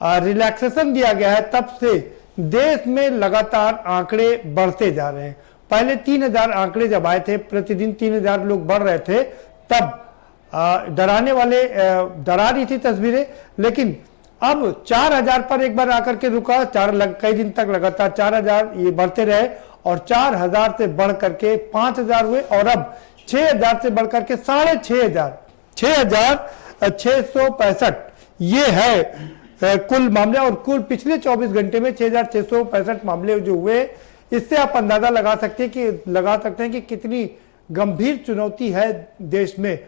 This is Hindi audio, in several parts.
रिलैक्सेशन दिया गया है तब से देश में लगातार आंकड़े बढ़ते जा रहे हैं। पहले 3000 आंकड़े जब आए थे, प्रतिदिन 3000 लोग बढ़ रहे थे, तब डराने वाले डरा रही थी तस्वीरें, लेकिन अब 4000 पर एक बार आकर के रुका। कई दिन तक लगातार 4000 ये बढ़ते रहे और 4000 से बढ़ करके 5000 हुए और अब 6000 से बढ़ करके 6500 6665 ये है कुल मामले। और कुल पिछले 24 घंटे में 6665 मामले जो हुए, इससे आप अंदाजा लगा सकते हैं कि कितनी गंभीर चुनौती है देश में।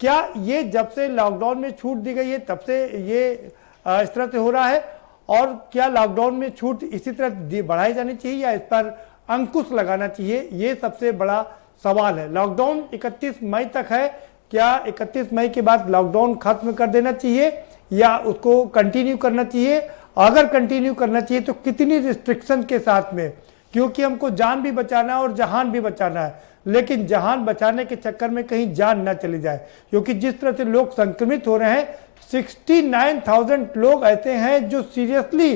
क्या ये जब से लॉकडाउन में छूट दी गई है तब से ये इस तरह से हो रहा है, और क्या लॉकडाउन में छूट इसी तरह बढ़ाई जानी चाहिए या इस पर अंकुश लगाना चाहिए, ये सबसे बड़ा सवाल है। लॉकडाउन 31 मई तक है, क्या 31 मई के बाद लॉकडाउन खत्म कर देना चाहिए या उसको कंटिन्यू करना चाहिए? अगर कंटिन्यू करना चाहिए तो कितनी रिस्ट्रिक्शन के साथ में, क्योंकि हमको जान भी बचाना है और जहान भी बचाना है, लेकिन जहान बचाने के चक्कर में कहीं जान ना चली जाए, क्योंकि जिस तरह से लोग संक्रमित हो रहे हैं, 69,000 लोग ऐसे हैं जो सीरियसली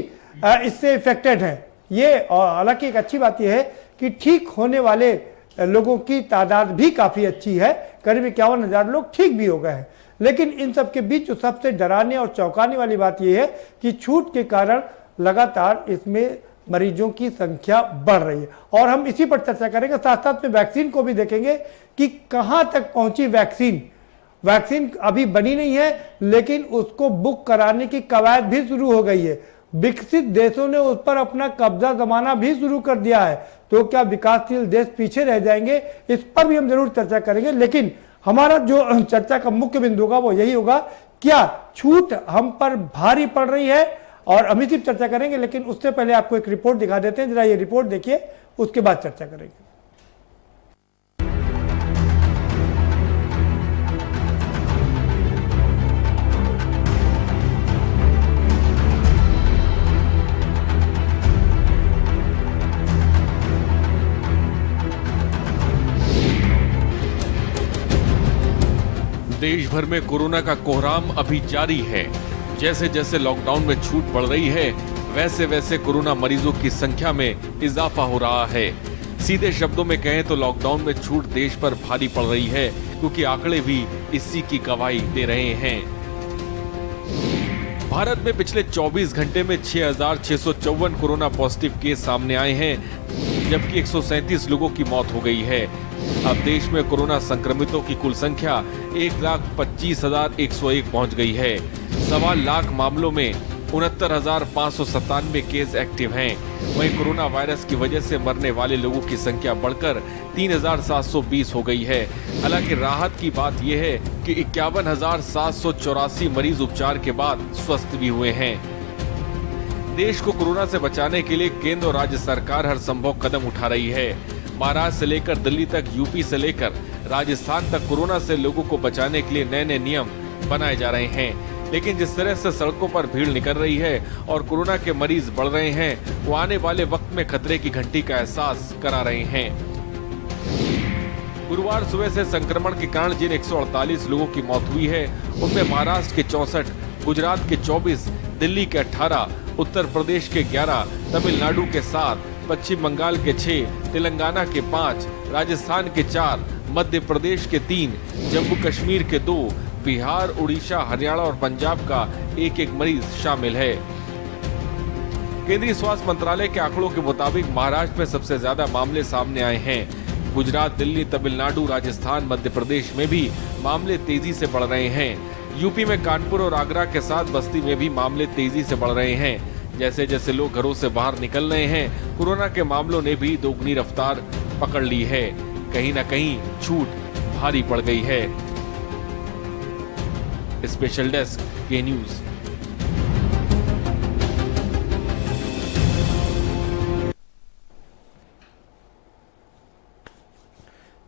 इससे इफेक्टेड हैं। ये हालांकि एक अच्छी बात यह है कि ठीक होने वाले लोगों की तादाद भी काफी अच्छी है, करीब 51,000 लोग ठीक भी हो गए हैं। लेकिन इन सब के बीच जो सबसे डराने और चौंकाने वाली बात यह है कि छूट के कारण लगातार इसमें मरीजों की संख्या बढ़ रही है, और हम इसी पर चर्चा करेंगे। साथ साथ में वैक्सीन को भी देखेंगे कि कहां तक पहुंची वैक्सीन अभी बनी नहीं है, लेकिन उसको बुक कराने की कवायद भी शुरू हो गई है। विकसित देशों ने उस पर अपना कब्जा जमाना भी शुरू कर दिया है, तो क्या विकासशील देश पीछे रह जाएंगे? इस पर भी हम जरूर चर्चा करेंगे। लेकिन हमारा जो चर्चा का मुख्य बिंदु होगा वो यही होगा, क्या छूट हम पर भारी पड़ रही है, और हम इसी चर्चा करेंगे। लेकिन उससे पहले आपको एक रिपोर्ट दिखा देते हैं, जरा ये रिपोर्ट देखिए, उसके बाद चर्चा करेंगे। देश भर में कोरोना का कोहराम अभी जारी है। जैसे जैसे लॉकडाउन में छूट बढ़ रही है, वैसे वैसे कोरोना मरीजों की संख्या में इजाफा हो रहा है। सीधे शब्दों में कहें तो लॉकडाउन में छूट देश पर भारी पड़ रही है, क्योंकि आंकड़े भी इसी की गवाही दे रहे हैं। भारत में पिछले 24 घंटे में 6,654 कोरोना पॉजिटिव केस सामने आए हैं, जबकि 137 लोगों की मौत हो गई है। अब देश में कोरोना संक्रमितों की कुल संख्या 1,25,101 पहुंच गई है। 1.25 लाख मामलों में 69,597 केस एक्टिव हैं। वहीं कोरोना वायरस की वजह से मरने वाले लोगों की संख्या बढ़कर 3,720 हो गई है। हालांकि राहत की बात यह है कि 51,784 मरीज उपचार के बाद स्वस्थ भी हुए हैं। देश को कोरोना से बचाने के लिए केंद्र और राज्य सरकार हर संभव कदम उठा रही है। महाराष्ट्र से लेकर दिल्ली तक, यूपी से लेकर राजस्थान तक कोरोना से लोगों को बचाने के लिए नए नए नियम बनाए जा रहे हैं। लेकिन जिस तरह से सड़कों पर भीड़ निकल रही है और कोरोना के मरीज बढ़ रहे हैं, वो आने वाले वक्त में खतरे की घंटी का एहसास करा रहे हैं। गुरुवार सुबह से संक्रमण के कारण जिन 148 लोगों की मौत हुई है, उनमें महाराष्ट्र के 64, गुजरात के 24, दिल्ली के 18, उत्तर प्रदेश के 11, तमिलनाडु के 7, पश्चिम बंगाल के 6, तेलंगाना के 5, राजस्थान के 4, मध्य प्रदेश के 3, जम्मू कश्मीर के 2, बिहार, उड़ीसा, हरियाणा और पंजाब का एक मरीज शामिल है। केंद्रीय स्वास्थ्य मंत्रालय के आंकड़ों के मुताबिक महाराष्ट्र में सबसे ज्यादा मामले सामने आए हैं। गुजरात, दिल्ली, तमिलनाडु, राजस्थान, मध्य प्रदेश में भी मामले तेजी से बढ़ रहे हैं। यूपी में कानपुर और आगरा के साथ बस्ती में भी मामले तेजी से बढ़ रहे हैं। जैसे जैसे लोग घरों से बाहर निकल रहे हैं, कोरोना के मामलों ने भी दोगुनी रफ्तार पकड़ ली है। कहीं न कहीं छूट भारी पड़ गई है। स्पेशल डेस्क के न्यूज।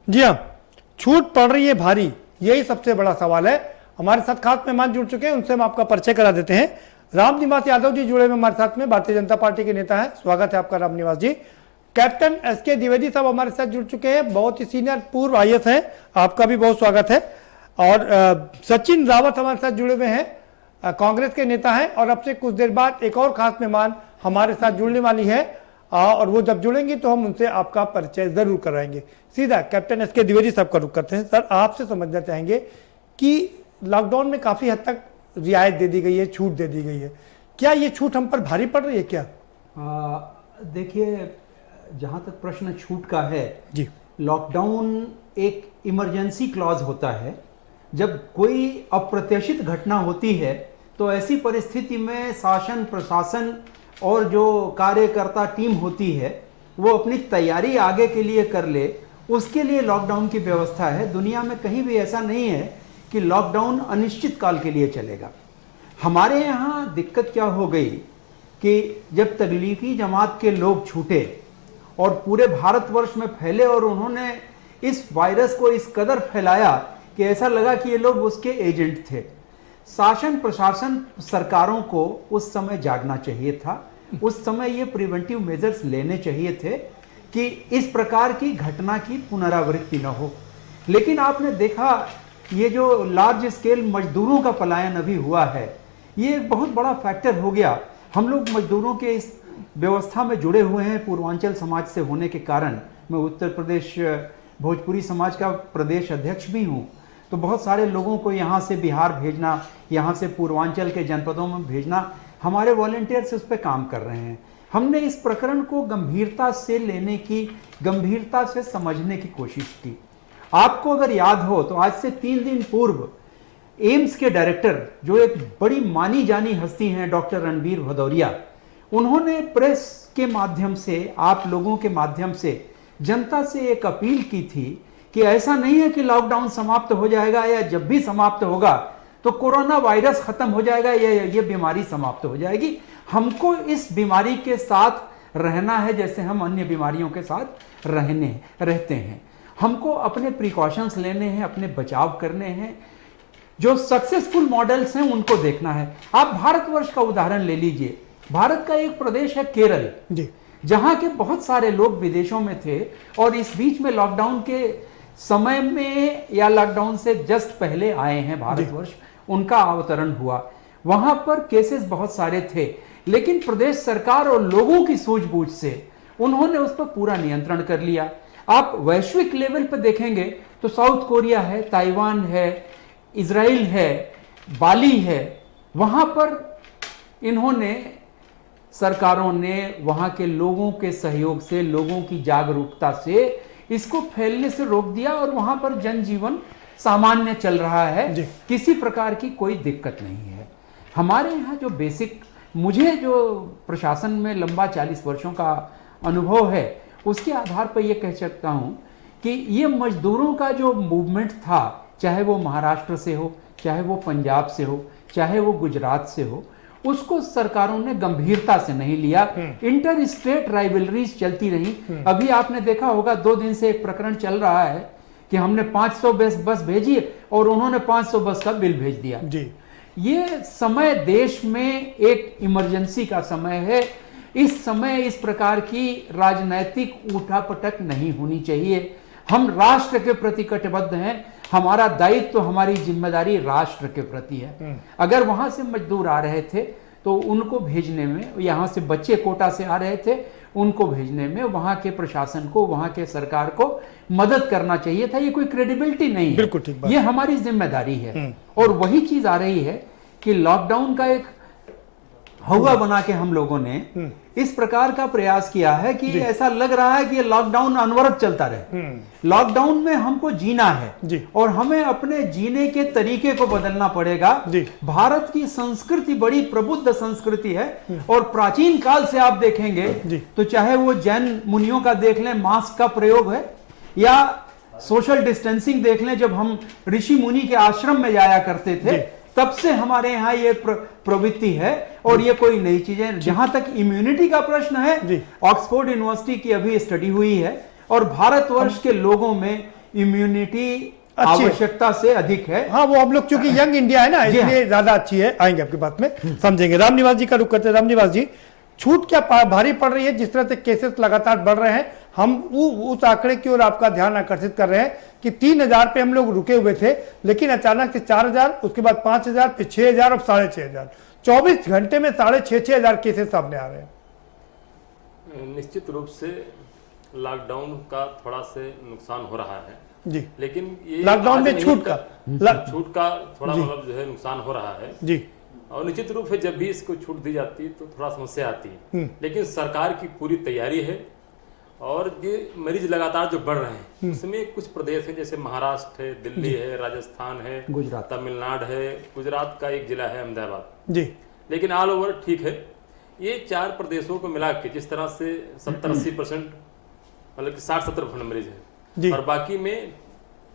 जी हाँ, छूट पड़ रही है भारी, यही सबसे बड़ा सवाल है। हमारे साथ खास मेहमान जुड़ चुके हैं, उनसे हम आपका परिचय करा देते हैं। रामनिवास यादव जी जुड़े हुए हमारे साथ में, भारतीय जनता पार्टी के नेता हैं। स्वागत है आपका रामनिवास जी। कैप्टन एसके द्विवेदी साहब हमारे साथ जुड़ चुके हैं, बहुत ही सीनियर पूर्व आईएएस हैं, आपका भी बहुत स्वागत है। और सचिन रावत हमारे साथ जुड़े हुए हैं, कांग्रेस के नेता हैं और अब से कुछ देर बाद एक और खास मेहमान हमारे साथ जुड़ने वाली है और वो जब जुड़ेंगी तो हम उनसे आपका परिचय जरूर कराएंगे। सीधा कैप्टन एस के द्विवेदी साहब का रुख करते हैं। सर, आपसे समझना चाहेंगे कि लॉकडाउन में काफी हद तक रियायत दे दी गई है, छूट दे दी गई है, क्या ये छूट हम पर भारी पड़ रही है क्या? देखिए, जहाँ तक प्रश्न छूट का है जी, लॉकडाउन एक इमरजेंसी क्लॉज होता है। जब कोई अप्रत्याशित घटना होती है तो ऐसी परिस्थिति में शासन प्रशासन और जो कार्यकर्ता टीम होती है वो अपनी तैयारी आगे के लिए कर ले, उसके लिए लॉकडाउन की व्यवस्था है। दुनिया में कहीं भी ऐसा नहीं है कि लॉकडाउन अनिश्चित काल के लिए चलेगा। हमारे यहाँ दिक्कत क्या हो गई कि जब तबलीगी जमात के लोग छूटे और पूरे भारतवर्ष में फैले और उन्होंने इस वायरस को इस कदर फैलाया कि ऐसा लगा कि ये लोग उसके एजेंट थे। शासन प्रशासन सरकारों को उस समय जागना चाहिए था, उस समय ये प्रिवेंटिव मेजर्स लेने चाहिए थे कि इस प्रकार की घटना की पुनरावृत्ति न हो। लेकिन आपने देखा ये जो लार्ज स्केल मजदूरों का पलायन अभी हुआ है, ये एक बहुत बड़ा फैक्टर हो गया। हम लोग मजदूरों के इस व्यवस्था में जुड़े हुए हैं पूर्वांचल समाज से होने के कारण। मैं उत्तर प्रदेश भोजपुरी समाज का प्रदेश अध्यक्ष भी हूँ, तो बहुत सारे लोगों को यहाँ से बिहार भेजना, यहाँ से पूर्वांचल के जनपदों में भेजना, हमारे वॉलंटियर्स इस पे काम कर रहे हैं। हमने इस प्रकरण को गंभीरता से लेने की, गंभीरता से समझने की कोशिश की। आपको अगर याद हो तो आज से 3 दिन पूर्व एम्स के डायरेक्टर, जो एक बड़ी मानी जानी हस्ती हैं, डॉक्टर रणबीर भदौरिया, उन्होंने प्रेस के माध्यम से, आप लोगों के माध्यम से जनता से एक अपील की थी कि ऐसा नहीं है कि लॉकडाउन समाप्त हो जाएगा या जब भी समाप्त होगा तो कोरोना वायरस खत्म हो जाएगा या ये बीमारी समाप्त हो जाएगी। हमको इस बीमारी के साथ रहना है जैसे हम अन्य बीमारियों के साथ रहते हैं। हमको अपने प्रिकॉशंस लेने हैं, अपने बचाव करने हैं। जो सक्सेसफुल मॉडल्स हैं उनको देखना है। आप भारतवर्ष का उदाहरण ले लीजिए। भारत का एक प्रदेश है केरल जी, जहां के बहुत सारे लोग विदेशों में थे और इस बीच में लॉकडाउन के समय में या लॉकडाउन से जस्ट पहले आए हैं भारतवर्ष, उनका अवतरण हुआ। वहां पर केसेस बहुत सारे थे, लेकिन प्रदेश सरकार और लोगों की सूझबूझ से उन्होंने उस पर पूरा नियंत्रण कर लिया। आप वैश्विक लेवल पर देखेंगे तो साउथ कोरिया है, ताइवान है, इजराइल है, बाली है, वहां पर इन्होंने, सरकारों ने वहां के लोगों के सहयोग से, लोगों की जागरूकता से इसको फैलने से रोक दिया और वहां पर जनजीवन सामान्य चल रहा है। किसी प्रकार की कोई दिक्कत नहीं है। हमारे यहाँ जो बेसिक, मुझे जो प्रशासन में लंबा 40 वर्षों का अनुभव है, उसके आधार पर यह कह सकता हूं कि ये मजदूरों का जो मूवमेंट था, चाहे वो महाराष्ट्र से हो, चाहे वो पंजाब से हो, चाहे वो गुजरात से हो, उसको सरकारों ने गंभीरता से नहीं लिया। इंटर स्टेट राइवलरीज चलती रही। अभी आपने देखा होगा 2 दिन से एक प्रकरण चल रहा है कि हमने 500 बस भेजी और उन्होंने 500 बस का बिल भेज दिया जी। ये समय देश में एक इमरजेंसी का समय है। इस समय इस प्रकार की राजनैतिक उठापटक नहीं होनी चाहिए। हम राष्ट्र के प्रति कटिबद्ध हैं। हमारा दायित्व, हमारी जिम्मेदारी राष्ट्र के प्रति है। अगर वहां से मजदूर आ रहे थे तो उनको भेजने में, यहाँ से बच्चे कोटा से आ रहे थे, उनको भेजने में वहां के प्रशासन को, वहां के सरकार को मदद करना चाहिए था। ये कोई क्रेडिबिलिटी नहीं है, बिल्कुल ठीक बात। ये हमारी जिम्मेदारी है। और वही चीज आ रही है कि लॉकडाउन का एक हवा बना के हम लोगों ने इस प्रकार का प्रयास किया है कि ऐसा लग रहा है कि ये लॉकडाउन अनवरत चलता रहे। लॉकडाउन में हमको जीना है और हमें अपने जीने के तरीके को बदलना पड़ेगा। भारत की संस्कृति बड़ी प्रबुद्ध संस्कृति है और प्राचीन काल से आप देखेंगे तो चाहे वो जैन मुनियों का देख लें, मास्क का प्रयोग है, या सोशल डिस्टेंसिंग देख लें, जब हम ऋषि मुनि के आश्रम में जाया करते थे तब से हमारे यहाँ ये प्रवृत्ति है और ये कोई नई चीज है। जहां तक इम्यूनिटी का प्रश्न है, ऑक्सफोर्ड यूनिवर्सिटी की अभी स्टडी हुई है और भारतवर्ष के लोगों में इम्यूनिटी आवश्यकता से अधिक है। हाँ, वो हम लोग चूंकि यंग इंडिया है ना, इसलिए ज्यादा अच्छी है। आएंगे आपकी बात में, समझेंगे। रामनिवास जी का रुख करते हैं। रामनिवास जी, छूट क्या भारी पड़ रही है? जिस तरह से केसेस लगातार बढ़ रहे हैं, हम उस आंकड़े की ओर आपका ध्यान आकर्षित कर रहे हैं कि 3000 पे हम लोग रुके हुए थे, लेकिन अचानक से 4000, उसके बाद 5000, फिर 6000 और 6500। 24 घंटे में 6500 केसेस सामने आ रहे हैं। निश्चित रूप से लॉकडाउन का थोड़ा से नुकसान हो रहा है जी, लेकिन ये लॉकडाउन आज में नहीं छूट छूट का थोड़ा जी। मतलब जो है नुकसान हो रहा है जी, और निश्चित रूप से जब भी इसको छूट दी जाती है तो थोड़ा समस्या आती है, लेकिन सरकार की पूरी तैयारी है और ये मरीज लगातार जो बढ़ रहे हैं उसमें कुछ प्रदेश है जैसे महाराष्ट्र है, दिल्ली है, राजस्थान है, गुजरात, तमिलनाडु है, गुजरात का एक जिला है अहमदाबाद जी, लेकिन ऑल ओवर ठीक है। ये 4 प्रदेशों को मिला के जिस तरह से 70-80% मतलब कि 60-70% मरीज जी। है और बाकी में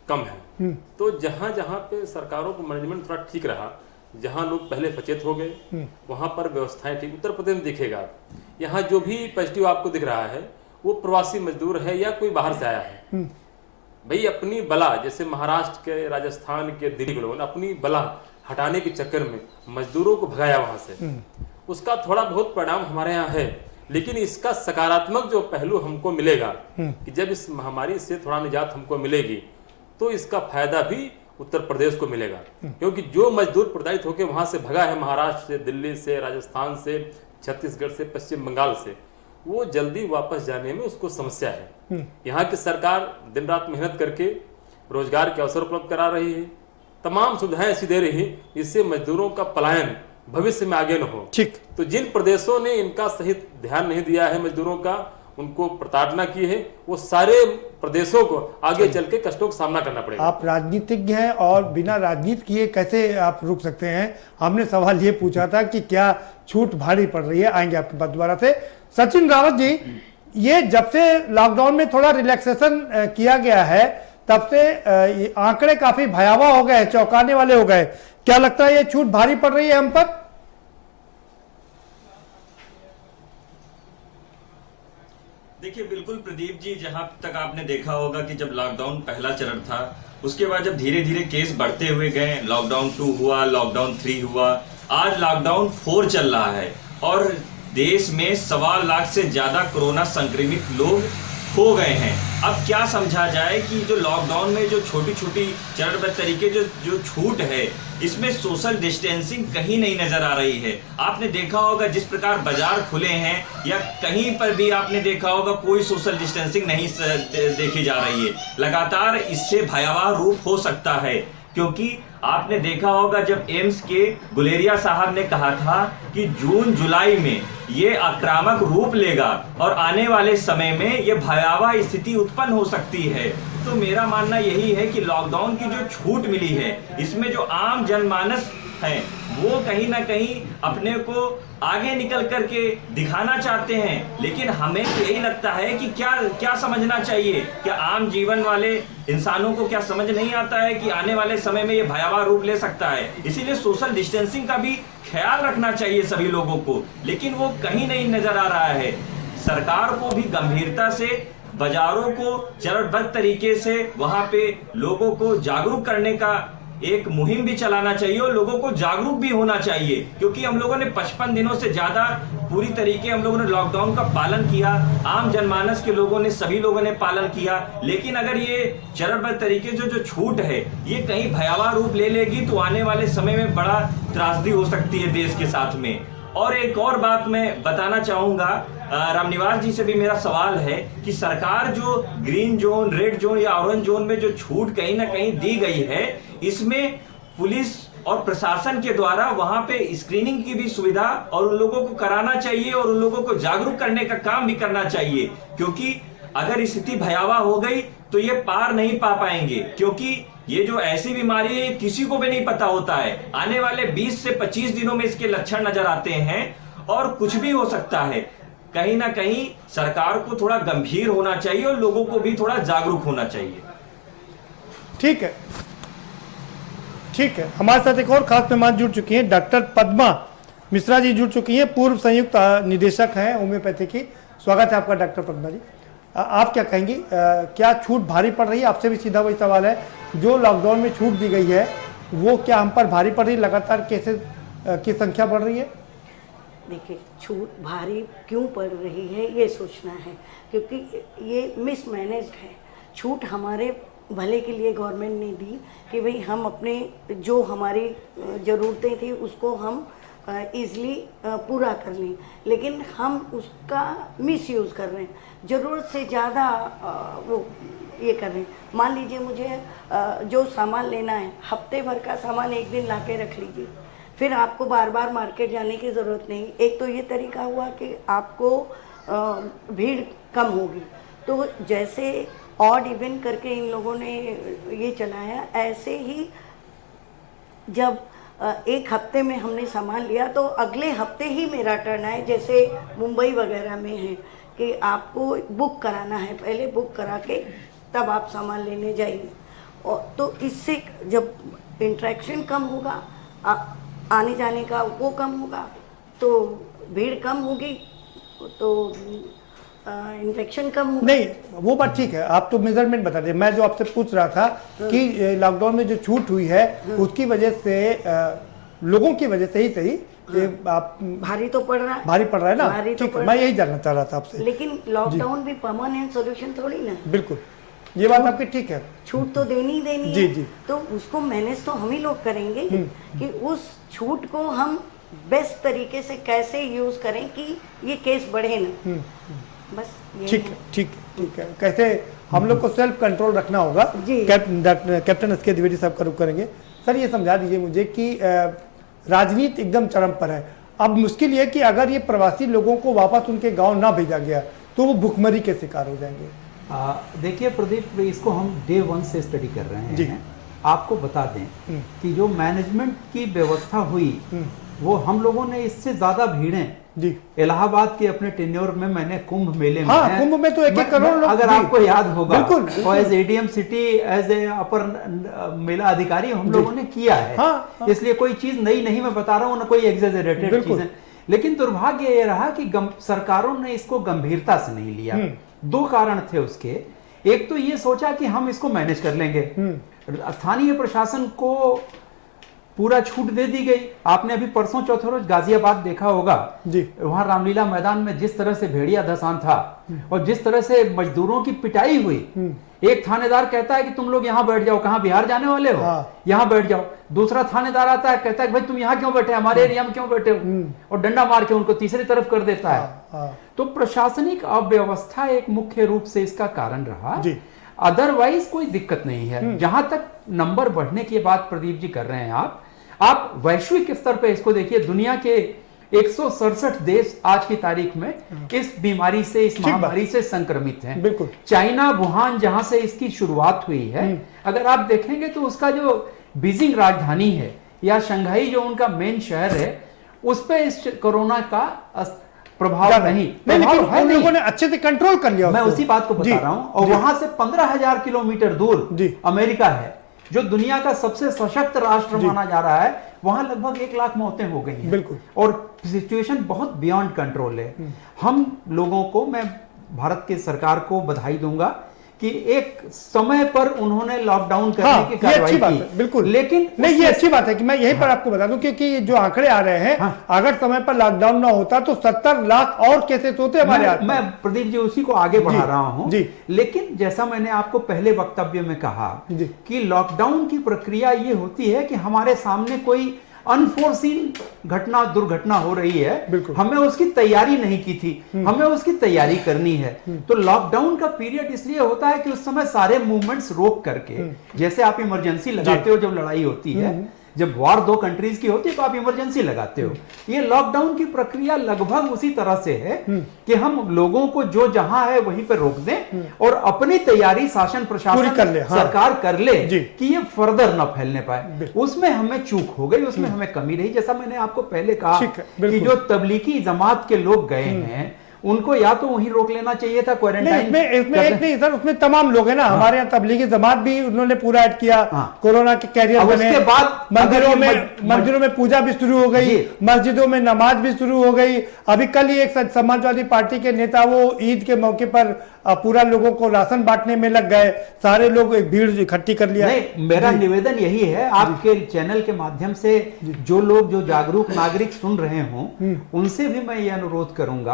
कम है, तो जहां जहां पे सरकारों को मैनेजमेंट थोड़ा ठीक रहा, जहां लोग पहले सचेत हो गए वहां पर व्यवस्थाएं ठीक। उत्तर प्रदेश में दिखेगा यहाँ जो भी पॉजिटिव आपको दिख रहा है वो प्रवासी मजदूर है या कोई बाहर से आया है। भाई अपनी बला जैसे महाराष्ट्र के, राजस्थान के, दिल्ली के लोगों ने अपनी बला हटाने के चक्कर में मजदूरों को भगाया वहां से, उसका थोड़ा बहुत परिणाम हमारे यहाँ है, लेकिन इसका सकारात्मक जो पहलू हमको मिलेगा कि जब इस महामारी से थोड़ा निजात हमको मिलेगी तो इसका फायदा भी उत्तर प्रदेश को मिलेगा, क्योंकि जो मजदूर प्रताड़ित होकर वहां से भगा है महाराष्ट्र से, दिल्ली से, राजस्थान से, छत्तीसगढ़ से, पश्चिम बंगाल से, वो जल्दी वापस जाने में उसको समस्या है। यहाँ की सरकार दिन रात मेहनत करके रोजगार के अवसर उपलब्ध करा रही है, तमाम सुविधाएं ऐसी दे रही है जिससे मजदूरों का पलायन भविष्य में आगे न हो। ठीक। तो जिन प्रदेशों ने इनका सही ध्यान नहीं दिया है मजदूरों का, उनको प्रताड़ना की है, वो सारे प्रदेशों को आगे चल के कष्टों का सामना करना पड़ेगा। आप राजनीतिज्ञ हैं और बिना राजनीति किए कैसे आप रुक सकते हैं? हमने सवाल ये पूछा था कि क्या छूट भारी पड़ रही है। आएंगे आपके पास दोबारा से। सचिन रावत जी, ये जब से लॉकडाउन में थोड़ा रिलैक्सेशन किया गया है तब से ये आंकड़े काफी भयावह हो गए, चौंकाने वाले हो गए। क्या लगता है ये छूट भारी पड़ रही है हम पर? देखिए बिल्कुल प्रदीप जी, जहां तक आपने देखा होगा कि जब लॉकडाउन पहला चरण था उसके बाद जब धीरे धीरे केस बढ़ते हुए गए, लॉकडाउन 2 हुआ, लॉकडाउन 3 हुआ, आज लॉकडाउन 4 चल रहा है और देश में 1.25 लाख से ज्यादा कोरोना संक्रमित लोग हो गए हैं। अब क्या समझा जाए कि जो लॉकडाउन में जो छोटी छोटी चरणबद्ध तरीके जो छूट है, इसमें सोशल डिस्टेंसिंग कहीं नहीं नजर आ रही है। आपने देखा होगा जिस प्रकार बाजार खुले हैं या कहीं पर भी आपने देखा होगा कोई सोशल डिस्टेंसिंग नहीं देखी जा रही है। लगातार इससे भयावह रूप हो सकता है, क्योंकि आपने देखा होगा जब एम्स के गुलेरिया साहब ने कहा था कि जून जुलाई में ये आक्रामक रूप लेगा और आने वाले समय में ये भयावह स्थिति उत्पन्न हो सकती है। तो मेरा मानना यही है कि लॉकडाउन की जो छूट मिली है, इसमें जो आम जनमानस है वो कहीं ना कहीं अपने को आगे निकल करके दिखाना चाहते हैं, लेकिन हमें तो यही लगता है कि क्या समझना चाहिए। क्या आम जीवन वाले इंसानों को क्या समझ नहीं आता है कि आने वाले समय में ये भयावह रूप ले सकता है? इसीलिए सोशल डिस्टेंसिंग का भी ख्याल रखना चाहिए सभी लोगों को, लेकिन वो कहीं नहीं नजर आ रहा है। सरकार को भी गंभीरता से बाजारों को चरणबद्ध तरीके से वहां पे लोगों को जागरूक करने का एक मुहिम भी चलाना चाहिए और लोगों को जागरूक भी होना चाहिए, क्योंकि हम लोगों ने 55 दिनों से ज्यादा पूरी तरीके हम लोगों ने लॉकडाउन का पालन किया, आम जनमानस के लोगों ने, सभी लोगों ने पालन किया। लेकिन अगर ये चरणबद्ध तरीके जो छूट है ये कहीं भयावह रूप ले लेगी तो आने वाले समय में बड़ा त्रासदी हो सकती है देश के साथ में। और एक और बात मैं बताना चाहूंगा, रामनिवास जी से भी मेरा सवाल है कि सरकार जो ग्रीन जोन, रेड जोन या ऑरेंज जोन में जो छूट कहीं ना कहीं दी गई है, इसमें पुलिस और प्रशासन के द्वारा वहां पे स्क्रीनिंग की भी सुविधा और उन लोगों को कराना चाहिए और उन लोगों को जागरूक करने का काम भी करना चाहिए, क्योंकि अगर स्थिति भयावह हो गई तो ये पार नहीं पा पाएंगे, क्योंकि ये जो ऐसी बीमारी है किसी को भी नहीं पता होता है। आने वाले 20 से 25 दिनों में इसके लक्षण नजर आते हैं और कुछ भी हो सकता है। कहीं ना कहीं सरकार को थोड़ा गंभीर होना चाहिए और लोगों को भी थोड़ा जागरूक होना चाहिए। ठीक है, ठीक है। हमारे साथ एक और खास मेहमान जुड़ चुकी हैं, डॉक्टर पद्मा मिश्रा जी जुड़ चुकी हैं, पूर्व संयुक्त निदेशक हैं होम्योपैथी की। स्वागत है आपका डॉक्टर पद्मा जी। आप क्या कहेंगी, क्या छूट भारी पड़ रही है? आपसे भी सीधा वही सवाल है, जो लॉकडाउन में छूट दी गई है वो क्या हम पर भारी पड़ रही है? लगातार केसेस की संख्या बढ़ रही है। देखिए, छूट भारी क्यों पड़ रही है ये सोचना है, क्योंकि ये मिसमैनेज्ड है। छूट हमारे भले के लिए गवर्नमेंट ने दी कि भाई हम अपने जो हमारी ज़रूरतें थी उसको हम ईज़िली पूरा कर लें, लेकिन हम उसका मिसयूज़ कर रहे हैं, ज़रूरत से ज़्यादा वो ये कर रहे हैं। मान लीजिए मुझे जो सामान लेना है, हफ्ते भर का सामान एक दिन ला के रख लीजिए, फिर आपको बार बार मार्केट जाने की ज़रूरत नहीं। एक तो ये तरीका हुआ कि आपको भीड़ कम होगी। तो जैसे ऑड इवन करके इन लोगों ने ये चलाया, ऐसे ही जब एक हफ्ते में हमने सामान लिया तो अगले हफ्ते ही मेरा टर्न आए। जैसे मुंबई वगैरह में है कि आपको बुक कराना है, पहले बुक करा के तब आप सामान लेने जाइए। और तो इससे जब इंटरेक्शन कम होगा, आने जाने का वो कम होगा, तो भीड़ कम होगी, तो इन्फेक्शन कम होगा। नहीं, वो बात ठीक है, आप तो मेजरमेंट बता रहे। मैं जो आपसे पूछ रहा था कि लॉकडाउन में जो छूट हुई है उसकी वजह से लोगों की वजह से ही सही आप भारी तो पड़ रहा है, भारी पड़ रहा है ना। भारी तो ठीक पड़ है, रहा मैं यही जानना चाह रहा था आपसे। लेकिन लॉकडाउन भी परमानेंट सॉल्यूशन थोड़ी ना। बिल्कुल, ये बात आपकी ठीक है। छूट तो देनी ही देनी जी, है। जी। तो उसको मैनेज तो हम ही लोग करेंगे कि उस छूट को हम बेस्ट तरीके से कैसे यूज करें कि ये केस बढ़े ना। बस यही ठीक है। है, ठीक है, ठीक है। कैसे हम लोग को सेल्फ कंट्रोल रखना होगा। जी। कैप्टन एस के द्विवेदी साहब का रुख करेंगे। सर, ये समझा दीजिए मुझे कि राजनीति एकदम चरम पर है। अब मुश्किल ये कि अगर ये प्रवासी लोगों को वापस उनके गांव ना भेजा गया तो वो भुखमरी के शिकार हो जाएंगे। देखिए प्रदीप, इसको हम डे 1 से स्टडी कर रहे जी। हैं। आपको बता दें कि जो मैनेजमेंट की व्यवस्था हुई वो हम लोगों ने इससे ज्यादा भीड़ें जी। इलाहाबाद के अपने टेन्योर में मैंने कुंभ मेले में हाँ, कुंभ में तो 1-1 करोड़ लोग। अगर जी। आपको याद होगा, बिल्कुल। और as ADM city, as a अपर मेला अधिकारी हम लोगों ने किया है। हाँ। इसलिए कोई चीज नई नहीं मैं बता रहा हूँ, ना कोई एग्जेजरेटेड बिल्कुल। चीज है। लेकिन दुर्भाग्य ये रहा कि सरकारों ने इसको गंभीरता से नहीं लिया। 2 कारण थे उसके। एक तो ये सोचा कि हम इसको मैनेज कर लेंगे, स्थानीय प्रशासन को पूरा छूट दे दी गई। आपने अभी परसों चौथे रोज गाजियाबाद देखा होगा जी। वहां रामलीला मैदान में जिस तरह से भेड़िया धसान था और जिस तरह से मजदूरों की पिटाई हुई। एक थानेदार कहता है कि तुम लोग यहाँ बैठ जाओ, कहाँ बिहार जाने वाले हो, यहाँ बैठ जाओ। दूसरा थानेदार आता है, कहता है भाई तुम यहाँ क्यों बैठे, हमारे एरिया में क्यों बैठे हो, और डंडा मार के उनको तीसरी तरफ कर देता है। तो प्रशासनिक अव्यवस्था एक मुख्य रूप से इसका कारण रहा। अदरवाइज कोई दिक्कत नहीं है। जहां तक नंबर बढ़ने की बात प्रदीप जी कर रहे हैं आप वैश्विक स्तर पे इसको देखिए। दुनिया के 167 देश आज की तारीख में इस बीमारी से, इस महामारी से संक्रमित हैं। बिल्कुल। चाइना वुहान जहां से इसकी शुरुआत हुई है, अगर आप देखेंगे तो उसका जो बीजिंग राजधानी है या शंघाई जो उनका मेन शहर है, उस पे इस कोरोना का प्रभाव नहीं, लेकिन उन लोगों ने अच्छे से कंट्रोल कर लिया। मैं उसी बात को बता रहा हूं। और वहां से 15,000 किलोमीटर दूर अमेरिका है, जो दुनिया का सबसे सशक्त राष्ट्र माना जा रहा है। वहां लगभग 1 लाख मौतें हो गई हैं। बिल्कुल। और सिचुएशन बहुत बियॉन्ड कंट्रोल है। हम लोगों को, मैं भारत की सरकार को बधाई दूंगा कि एक समय पर उन्होंने लॉकडाउन करने की कार्रवाई की। बिल्कुल। लेकिन नहीं, ये अच्छी बात है कि मैं यहीं पर आपको बता दूं, क्योंकि जो आंकड़े आ रहे हैं, अगर समय पर लॉकडाउन ना होता तो 70 लाख और केसेस होते हमारे हाथ। मैं प्रदीप जी उसी को आगे बढ़ा रहा हूं। लेकिन जैसा मैंने आपको पहले वक्तव्य में कहा कि लॉकडाउन की प्रक्रिया ये होती है कि हमारे सामने कोई अनफोर्सीन घटना, दुर्घटना हो रही है, हमें उसकी तैयारी नहीं की थी, हमें उसकी तैयारी करनी है। तो लॉकडाउन का पीरियड इसलिए होता है कि उस समय सारे मूवमेंट्स रोक करके, जैसे आप इमरजेंसी लगाते हो जब लड़ाई होती है, जब वॉर 2 कंट्रीज की होती है तो आप इमरजेंसी लगाते हो। ये लॉकडाउन की प्रक्रिया लगभग उसी तरह से है कि हम लोगों को जो जहां है वहीं पर रोक दें और अपनी तैयारी शासन प्रशासन कर ले, सरकार कर ले कि ये फर्दर ना फैलने पाए। उसमें हमें चूक हो गई, उसमें हमें कमी रही। जैसा मैंने आपको पहले कहा कि जो तबलीगी जमात के लोग गए हैं उनको या तो वहीं रोक लेना चाहिए था, नहीं, क्वारंटाइन। इसमें एक नहीं सर, उसमें तमाम लोग हैं ना, हमारे यहाँ तबलीगी जमात भी उन्होंने पूरा ऐड किया, कोरोना के कैरियर अब बने, उसके बाद मंदिरों में पूजा भी शुरू हो गई, मस्जिदों में नमाज भी शुरू हो गई। अभी कल ही एक समाजवादी पार्टी के नेता वो ईद के मौके पर पूरा लोगों को राशन बांटने में लग गए, सारे लोग एक भीड़ इकट्ठी कर लिया। नहीं, मेरा निवेदन यही है आपके चैनल के माध्यम से जो लोग जो जागरूक नागरिक सुन रहे हों उनसे भी मैं ये अनुरोध करूंगा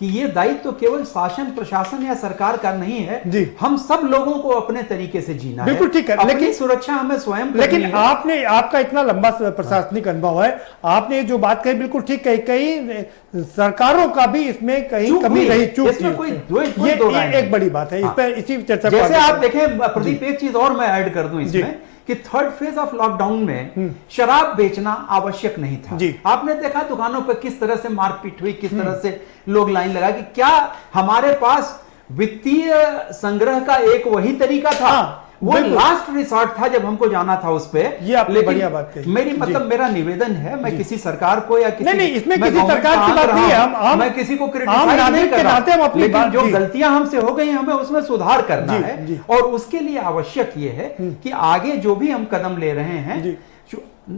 कि ये दायित्व तो केवल शासन प्रशासन या सरकार का नहीं है, हम सब लोगों को अपने तरीके से जीना बिल्कुल ठीक है, लेकिन सुरक्षा हमें स्वयं लेकिन आपने, आपका इतना लंबा प्रशासनिक अनुभव है, आपने जो बात कही बिल्कुल ठीक कही, कई सरकारों का भी इसमें कहीं कमी रही, चूक थी, ये एक बड़ी बात है। इस पर इसी चर्चा जैसे आप देखें प्रदीप, एक चीज और मैं ऐड कर दूं इसमें कि थर्ड फेज ऑफ लॉकडाउन में शराब बेचना आवश्यक नहीं था। आपने देखा दुकानों पर किस तरह से मारपीट हुई, किस तरह से लोग लाइन लगा कि क्या हमारे पास वित्तीय संग्रह का एक वही तरीका था, वो लास्ट रिसोर्ट था जब हमको जाना था उस पे। ये आपने बढ़िया बात कही। मेरी मतलब मेरा निवेदन है, मैं किसी सरकार को या किसी नहीं, इसमें किसी सरकार की बात नहीं है, मैं किसी को क्रिटिसाइज नहीं कर रहा, लेकिन जो गलतियां हमसे हो गई हमें उसमें सुधार करना है, और उसके लिए आवश्यक ये है कि आगे जो भी हम कदम ले रहे हैं,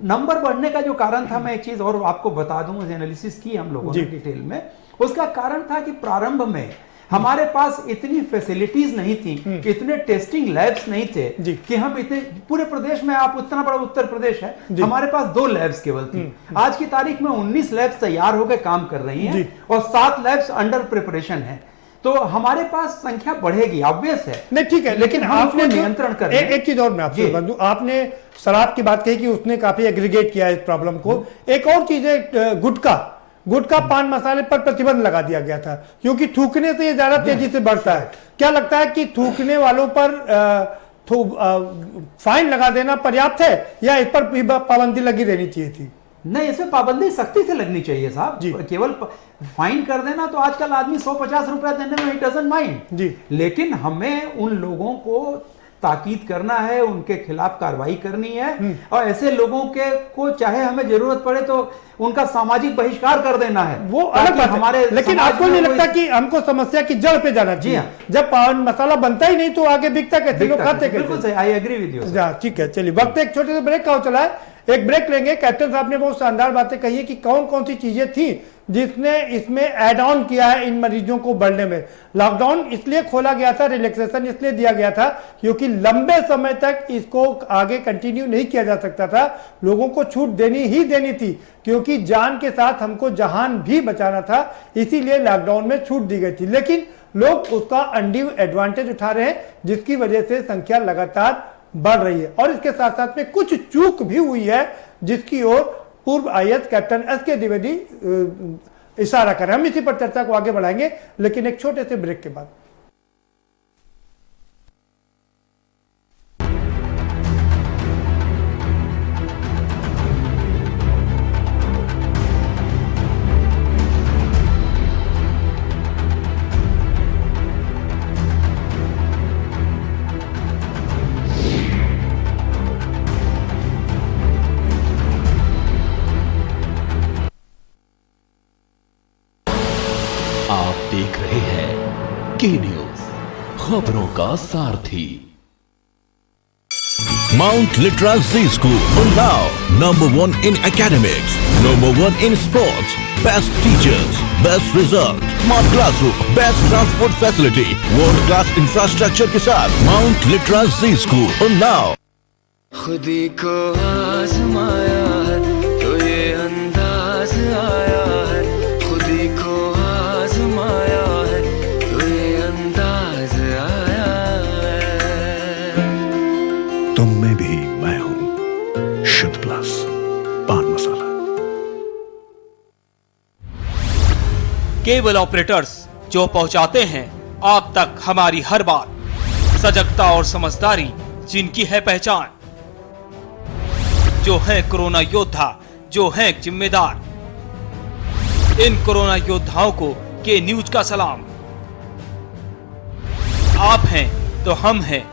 नंबर बढ़ने का जो कारण था, मैं एक चीज और आपको बता दूं, एनालिसिस की हम लोगों ने डिटेल में, उसका कारण था कि प्रारंभ में हमारे पास इतनी फैसिलिटीज नहीं थी, इतने टेस्टिंग लैब्स नहीं थे कि हम इतने पूरे प्रदेश में, आप इतना बड़ा उत्तर प्रदेश है, हमारे पास 2 लैब्स केवल थी। आज की तारीख में 19 लैब्स तैयार होकर काम कर रही हैं और 7 लैब्स अंडर प्रिपरेशन है, तो हमारे पास संख्या बढ़ेगी, ऑब्वियस है। नहीं ठीक है, लेकिन आपने नियंत्रण कर एक चीज और मैं आपसे बंधु, आपने शराब की बात कही कि उसने काफी एग्रीगेट किया इस प्रॉब्लम को। एक और चीज है, गुटखा पान मसाले पर प्रतिबंध लगा दिया गया था, क्योंकि थूकने से ये ज्यादा तेजी से बढ़ता है। क्या लगता है कि थूकने वालों पर फाइन लगा देना पर्याप्त है, या इस पर पाबंदी लगी रहनी चाहिए थी? नहीं, इसमें पाबंदी सख्ती से लगनी चाहिए साहब। केवल फाइन कर देना तो आजकल आदमी 150 रुपया देने में ही डजंट माइंड, लेकिन हमें उन लोगों को ताकीद करना है, उनके खिलाफ कार्रवाई करनी है, और ऐसे लोगों के को चाहे हमें जरूरत पड़े तो उनका सामाजिक बहिष्कार कर देना है, वो अलग बात हमारे। लेकिन आपको नहीं लगता कि हमको समस्या की जड़ पे जाना चाहिए? जब पान मसाला बनता ही नहीं तो आगे बिकता कैसे, लोग खाते कैसे? बिल्कुल सही, आई एग्री विद यू। ठीक है, चलिए वक्त एक छोटे से ब्रेक का चला है, एक ब्रेक लेंगे। कैप्टन साहब ने बहुत शानदार बातें कही है कि कौन कौन सी चीजें थी जिसने इसमें ऐड ऑन किया है इन मरीजों को बढ़ने में। लॉकडाउन इसलिए खोला गया था, रिलैक्सेशन इसलिए दिया गया था क्योंकि लंबे समय तक इसको आगे कंटिन्यू नहीं किया जा सकता था, लोगों को छूट देनी ही देनी थी, क्योंकि जान के साथ हमको जहान भी बचाना था, इसीलिए लॉकडाउन में छूट दी गई थी। लेकिन लोग उसका अनड्यू एडवांटेज उठा रहे हैं, जिसकी वजह से संख्या लगातार बढ़ रही है, और इसके साथ साथ में कुछ चूक भी हुई है जिसकी ओर पूर्व आईएएस कैप्टन एसके द्विवेदी इशारा कर रहे हैं। हम इसी पर चर्चा को आगे बढ़ाएंगे, लेकिन एक छोटे से ब्रेक के बाद। आप देख रहे हैं के न्यूज, खबरों का सारथी। Mount Litra Z School, Unnao, #1 in academics, #1 in sports, best teachers, best result, smart classroom, best transport facility, world class infrastructure के साथ Mount Litra Z School, Unnao। खुदी को आजमाया है तो ये अंदाज आया है, खुदी को आजमाया है तो ये अंदाज आया है। तुम में भी मैं हूं, शुद्ध प्लस पान मसाला। केबल ऑपरेटर्स जो पहुंचाते हैं आप तक हमारी हर बात, सजगता और समझदारी जिनकी है पहचान, जो है कोरोना योद्धा, जो है जिम्मेदार, इन कोरोना योद्धाओं को के न्यूज का सलाम। आप हैं तो हम हैं,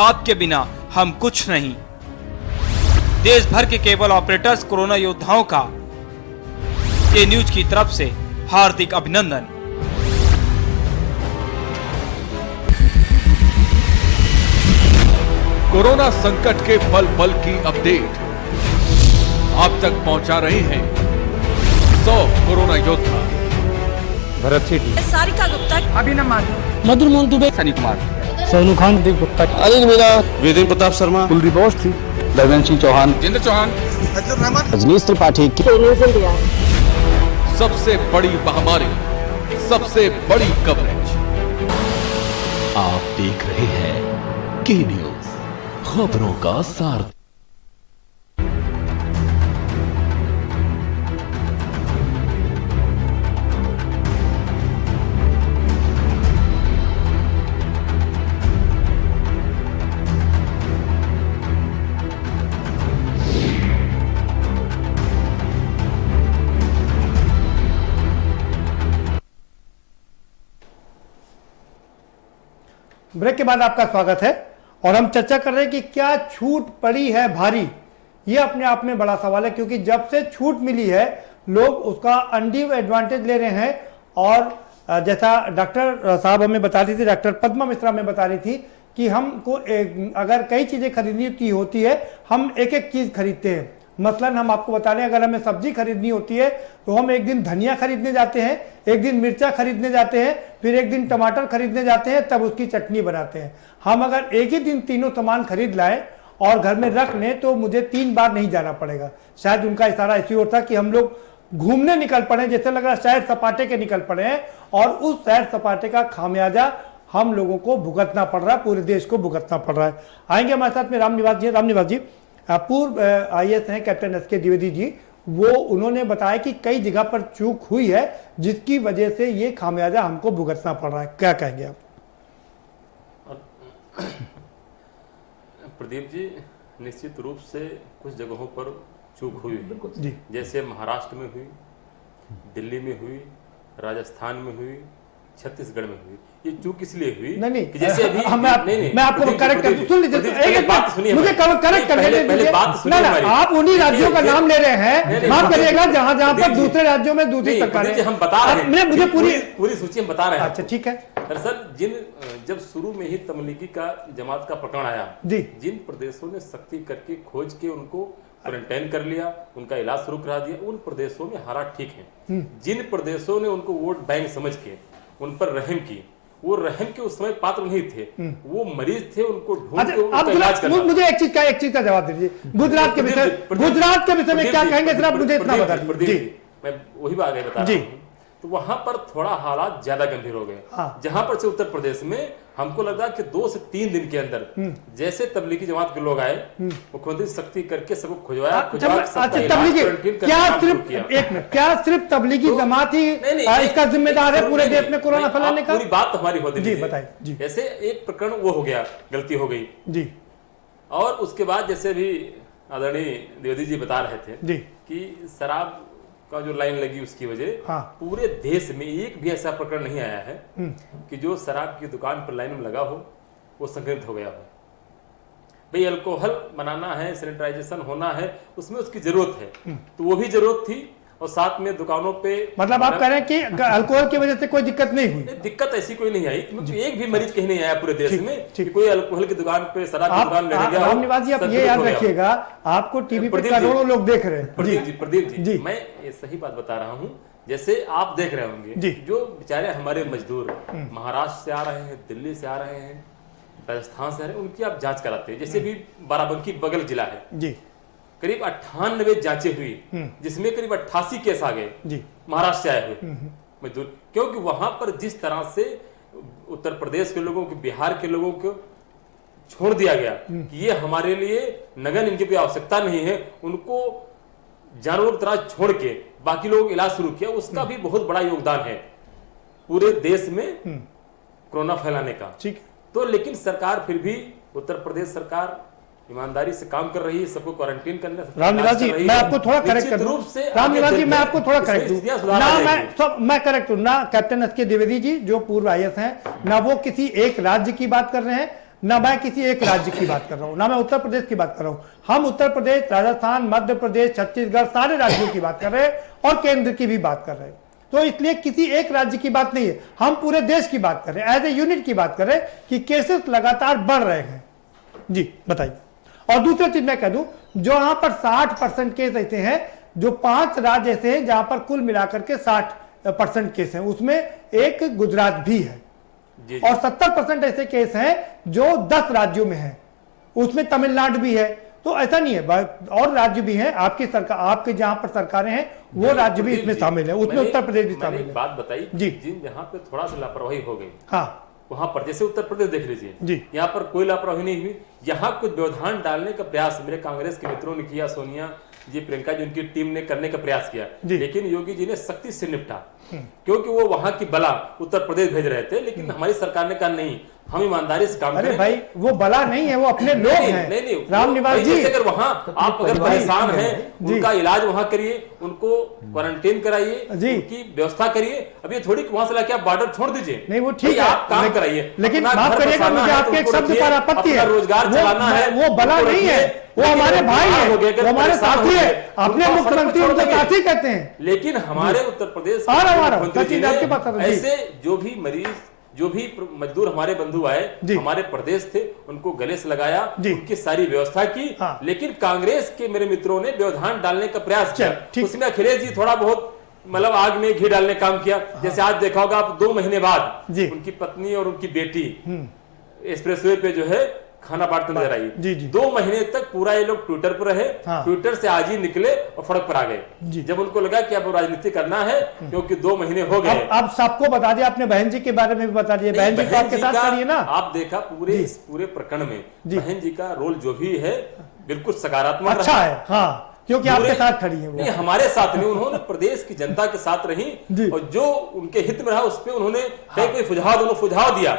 आपके बिना हम कुछ नहीं। देश भर के केबल ऑपरेटर्स कोरोना योद्धाओं का के न्यूज की तरफ से हार्दिक अभिनंदन। कोरोना संकट के पल पल की अपडेट आप तक पहुंचा रहे हैं 100 कोरोना योद्धा। भरत सेठी, सारिका गुप्ता, अभिनव माथुर, मधुर मोहन दुबे, सनी कुमार, सोनू खान, दीप गुप्ता, अनिल मीणा, वेदेंद्र प्रताप शर्मा, कुलदीप अवस्थी, दरवेंद्र सिंह चौहान, जितेंद्र चौहान, रजनीश त्रिपाठी, सबसे बड़ी महामारी, सबसे बड़ी कवरेज। आप देख रहे हैं के न्यूज, खबरों का सार। ब्रेक के बाद आपका स्वागत है और हम चर्चा कर रहे हैं कि क्या छूट पड़ी है भारी। ये अपने आप में बड़ा सवाल है, क्योंकि जब से छूट मिली है लोग उसका अनड्यू एडवांटेज ले रहे हैं। और जैसा डॉक्टर साहब हमें बता रही थी, डॉक्टर पद्मा मिश्रा में बता रही थी कि हमको अगर कई चीजें खरीदनी की होती है हम एक एक चीज खरीदते हैं। मसलन हम आपको बता रहे हैं, अगर हमें सब्जी खरीदनी होती है तो हम एक दिन धनिया खरीदने जाते हैं, एक दिन मिर्चा खरीदने जाते हैं, फिर एक दिन टमाटर खरीदने जाते हैं, तब उसकी चटनी बनाते हैं। हम अगर एक ही दिन तीनों सामान खरीद लाएं और घर में रख लें तो मुझे 3 बार नहीं जाना पड़ेगा। शायद उनका इशारा ऐसी होता कि हम लोग घूमने निकल पड़े, जैसे लग रहा सैर सपाटे के निकल पड़े हैं, और उस सैर सपाटे का खामियाजा हम लोगों को भुगतना पड़ रहा है, पूरे देश को भुगतना पड़ रहा है। आएंगे हमारे साथ में रामनिवास जी। रामनिवास जी पूर्व IAS हैं कैप्टन SK द्विवेदी जी, वो उन्होंने बताया कि कई जगह पर चूक हुई है जिसकी वजह से ये खामियाजा हमको भुगतना पड़ रहा है। क्या कहेंगे आप? प्रदीप जी, निश्चित रूप से कुछ जगहों पर चूक हुई जी। जैसे महाराष्ट्र में हुई, दिल्ली में हुई, राजस्थान में हुई, छत्तीसगढ़ में हुई। ये चूक इसलिए हुई नहीं कि जैसे अभी मैं आपको करेक्ट कर सुन लीजिए, एक बात सुनिए, मुझे करेक्ट करने दीजिए। ना आप उन्हीं राज्यों का नाम ले रहे हैं, माफ करिएगा, जहां जहां पर दूसरे राज्यों में दूसरी सरकारें। हम बता रहे हैं, मुझे पूरी सूची हम बता रहे हैं। अच्छा ठीक है। दरअसल जब शुरू में ही तबलीगी का जमात का प्रकरण आया जी, जिन प्रदेशों ने सख्ती करके खोज के उनको क्वारंटाइन कर लिया, उनका इलाज शुरू करा दिया, उन प्रदेशों में हालात ठीक है। जिन प्रदेशों ने उनको वोट बैंक समझ के उन पर रहम की, वो रहम के उस समय पात्र नहीं थे, वो मरीज थे, उनको ढूंढ के उनका इलाज करना। मुझे एक चीज का जवाब दीजिए, गुजरात के विषय में क्या कहेंगे जरा मुझे इतना बता दीजिए। मैं वही बात बता रहा हूँ। तो वहां पर थोड़ा हालात ज्यादा गंभीर हो गए। जहां पर से उत्तर प्रदेश में हमको लगा कि 2 से 3 दिन के अंदर जैसे तबलीगी जमात के लोग आए, मुख्यमंत्री सख्ती करके सबको खुजवाया। क्या सिर्फ तबलीगी जमात ही इसका जिम्मेदार है पूरे देश में कोरोना फैलाने का? पूरी बात हमारी होती जी बताइए। जैसे एक प्रकरण वो हो गया, गलती हो गई जी, और उसके बाद जैसे भी आदरणीय द्विवेदी जी बता रहे थे जी कि शराब का जो लाइन लगी उसकी वजह पूरे देश में एक भी ऐसा प्रकरण नहीं आया है कि जो शराब की दुकान पर लाइन में लगा हो वो संक्रमित हो गया हो। भाई अल्कोहल बनाना है, सैनिटाइजेशन होना है, उसमें उसकी जरूरत है, तो वो भी जरूरत थी। और साथ में दुकानों पे मतलब आप कह रहे हैं कि अल्कोहल की वजह से कोई दिक्कत नहीं हुई? दिक्कत ऐसी कोई नहीं आई, क्योंकि एक भी मरीज कहीं नहीं आया पूरे देश में कि कोई अल्कोहल की दुकान पे, शराब की दुकान लेने गया। रामनिवास जी आप ये याद रखिएगा, आपको टीवी पे करोड़ों लोग देख रहे हैं। प्रदीप जी, मैं ये सही बात बता रहा हूँ। जैसे आप देख रहे होंगे जो बेचारे हमारे मजदूर महाराष्ट्र से आ रहे हैं, दिल्ली से आ रहे हैं, राजस्थान से आ रहे हैं, उनकी आप जांच कराते हैं। जैसे भी बाराबंकी बगल जिला है जी, करीब 98 जांचें हुई, जिसमें करीब 88 केस आ गए महाराष्ट्र से आए हुए मजदूर। क्योंकि वहां पर जिस तरह से उत्तर प्रदेश के लोगों को, बिहार के लोगों को छोड़ दिया गया कि ये हमारे लिए नगन, इनकी कोई आवश्यकता नहीं है, उनको जानवरों की तरह छोड़ के बाकी लोग इलाज शुरू किया, उसका भी बहुत बड़ा योगदान है पूरे देश में कोरोना फैलाने का। ठीक, तो लेकिन सरकार फिर भी, उत्तर प्रदेश सरकार ईमानदारी से काम कर रही है, सबको क्वारंटीन करने। रामनिवास जी मैं आपको थोड़ा करेक्ट कर दूं, रामनिवास जी मैं आपको थोड़ा करेक्ट दूं ना, मैं करेक्ट हूं ना। कैप्टन SK द्विवेदी जी जो पूर्व IAS हैं ना, वो किसी एक राज्य की बात कर रहे हैं, ना मैं किसी एक राज्य की बात कर रहा हूं, ना मैं उत्तर प्रदेश की बात कर रहा हूं। हम उत्तर प्रदेश, राजस्थान, मध्य प्रदेश, छत्तीसगढ़, सारे राज्यों की बात कर रहे हैं और केंद्र की भी बात कर रहे हैं। तो इसलिए किसी एक राज्य की बात नहीं है, हम पूरे देश की बात कर रहे हैं, एज ए यूनिट की बात कर रहे हैं कि केसेस लगातार बढ़ रहे हैं। जी बताइए। और दूसरी चीज मैं कह दूं, जो यहाँ पर 60% केस ऐसे हैं, जो 5 राज्य ऐसे हैं जहां पर कुल मिलाकर के 60% केस हैं, उसमें एक गुजरात भी है। और 70% ऐसे केस हैं जो 10 राज्यों में हैं, उसमें तमिलनाडु भी है। तो ऐसा नहीं है, और राज्य भी हैं आपकी सरकार, आपके जहां पर सरकारें हैं वो राज्य भी इसमें शामिल है, उसमें उत्तर प्रदेश भी शामिल है। बात बताई जी, जिन जहां पे थोड़ा सा लापरवाही हो गई, हाँ, वहां पर जैसे उत्तर प्रदेश देख लीजिए जी, यहाँ पर कोई लापरवाही नहीं हुई। यहाँ कुछ व्यवधान डालने का प्रयास मेरे कांग्रेस के मित्रों ने किया, सोनिया जी, प्रियंका जी, उनकी टीम ने करने का प्रयास किया, लेकिन योगी जी ने सख्ती से निपटा, क्योंकि वो वहां की बला उत्तर प्रदेश भेज रहे थे। लेकिन हमारी सरकार ने कहा नहीं, हम ईमानदारी से काम करेंगे। भाई वो बला नहीं है, वो अपने लोग हैं। नहीं, रामनिवास जी, अगर वहां आप अगर परेशान हैं, उनका इलाज वहां करिए, उनको क्वारंटीन कराइए, उनकी व्यवस्था करिए। अब ये थोड़ी वहां से लाके आप बॉर्डर छोड़ दीजिए, नहीं वो ठीक है, आप काम कराइए। लेकिन माफ करिएगा, मुझे आपके एक शब्द पर आपत्ति है, रोजगार चलाना है, वो बला नहीं है, वो हमारे भाई है, वो हमारे साथी है, अपने मुख्यमंत्री उनके साथी कहते हैं। लेकिन हमारे उत्तर प्रदेश ऐसे जो भी मरीज, जो भी मजदूर हमारे बंधु आए, हमारे प्रदेश थे, उनको गले से लगाया, उनकी सारी व्यवस्था की। लेकिन कांग्रेस के मेरे मित्रों ने व्यवधान डालने का प्रयास किया, उसमें अखिलेश जी थोड़ा बहुत मतलब आग में घी डालने का काम किया। जैसे आज देखा होगा आप, 2 महीने बाद उनकी पत्नी और उनकी बेटी एक्सप्रेसवे पे जो है खाना बांटते नजर आई। 2 महीने तक पूरा ये लोग ट्विटर पर रहे, ट्विटर से आज ही निकले और सड़क पर आ गए, जब उनको लगा कि अब राजनीति करना है, क्योंकि 2 महीने हो गए। अब सबको बता दिया, अपने बहन जी के बारे में भी बता दिया, बहन जी आपके साथ खड़ी है ना। आप देखा पूरे प्रकरण में बहन जी का रोल जो भी है बिल्कुल सकारात्मक अच्छा है, हाँ, क्योंकि आपके साथ खड़ी है। नहीं, हमारे साथ नहीं, उन्होंने प्रदेश की जनता के साथ रही, और जो उनके हित में रहा उस पर उन्होंने कोई सुझाव दिया,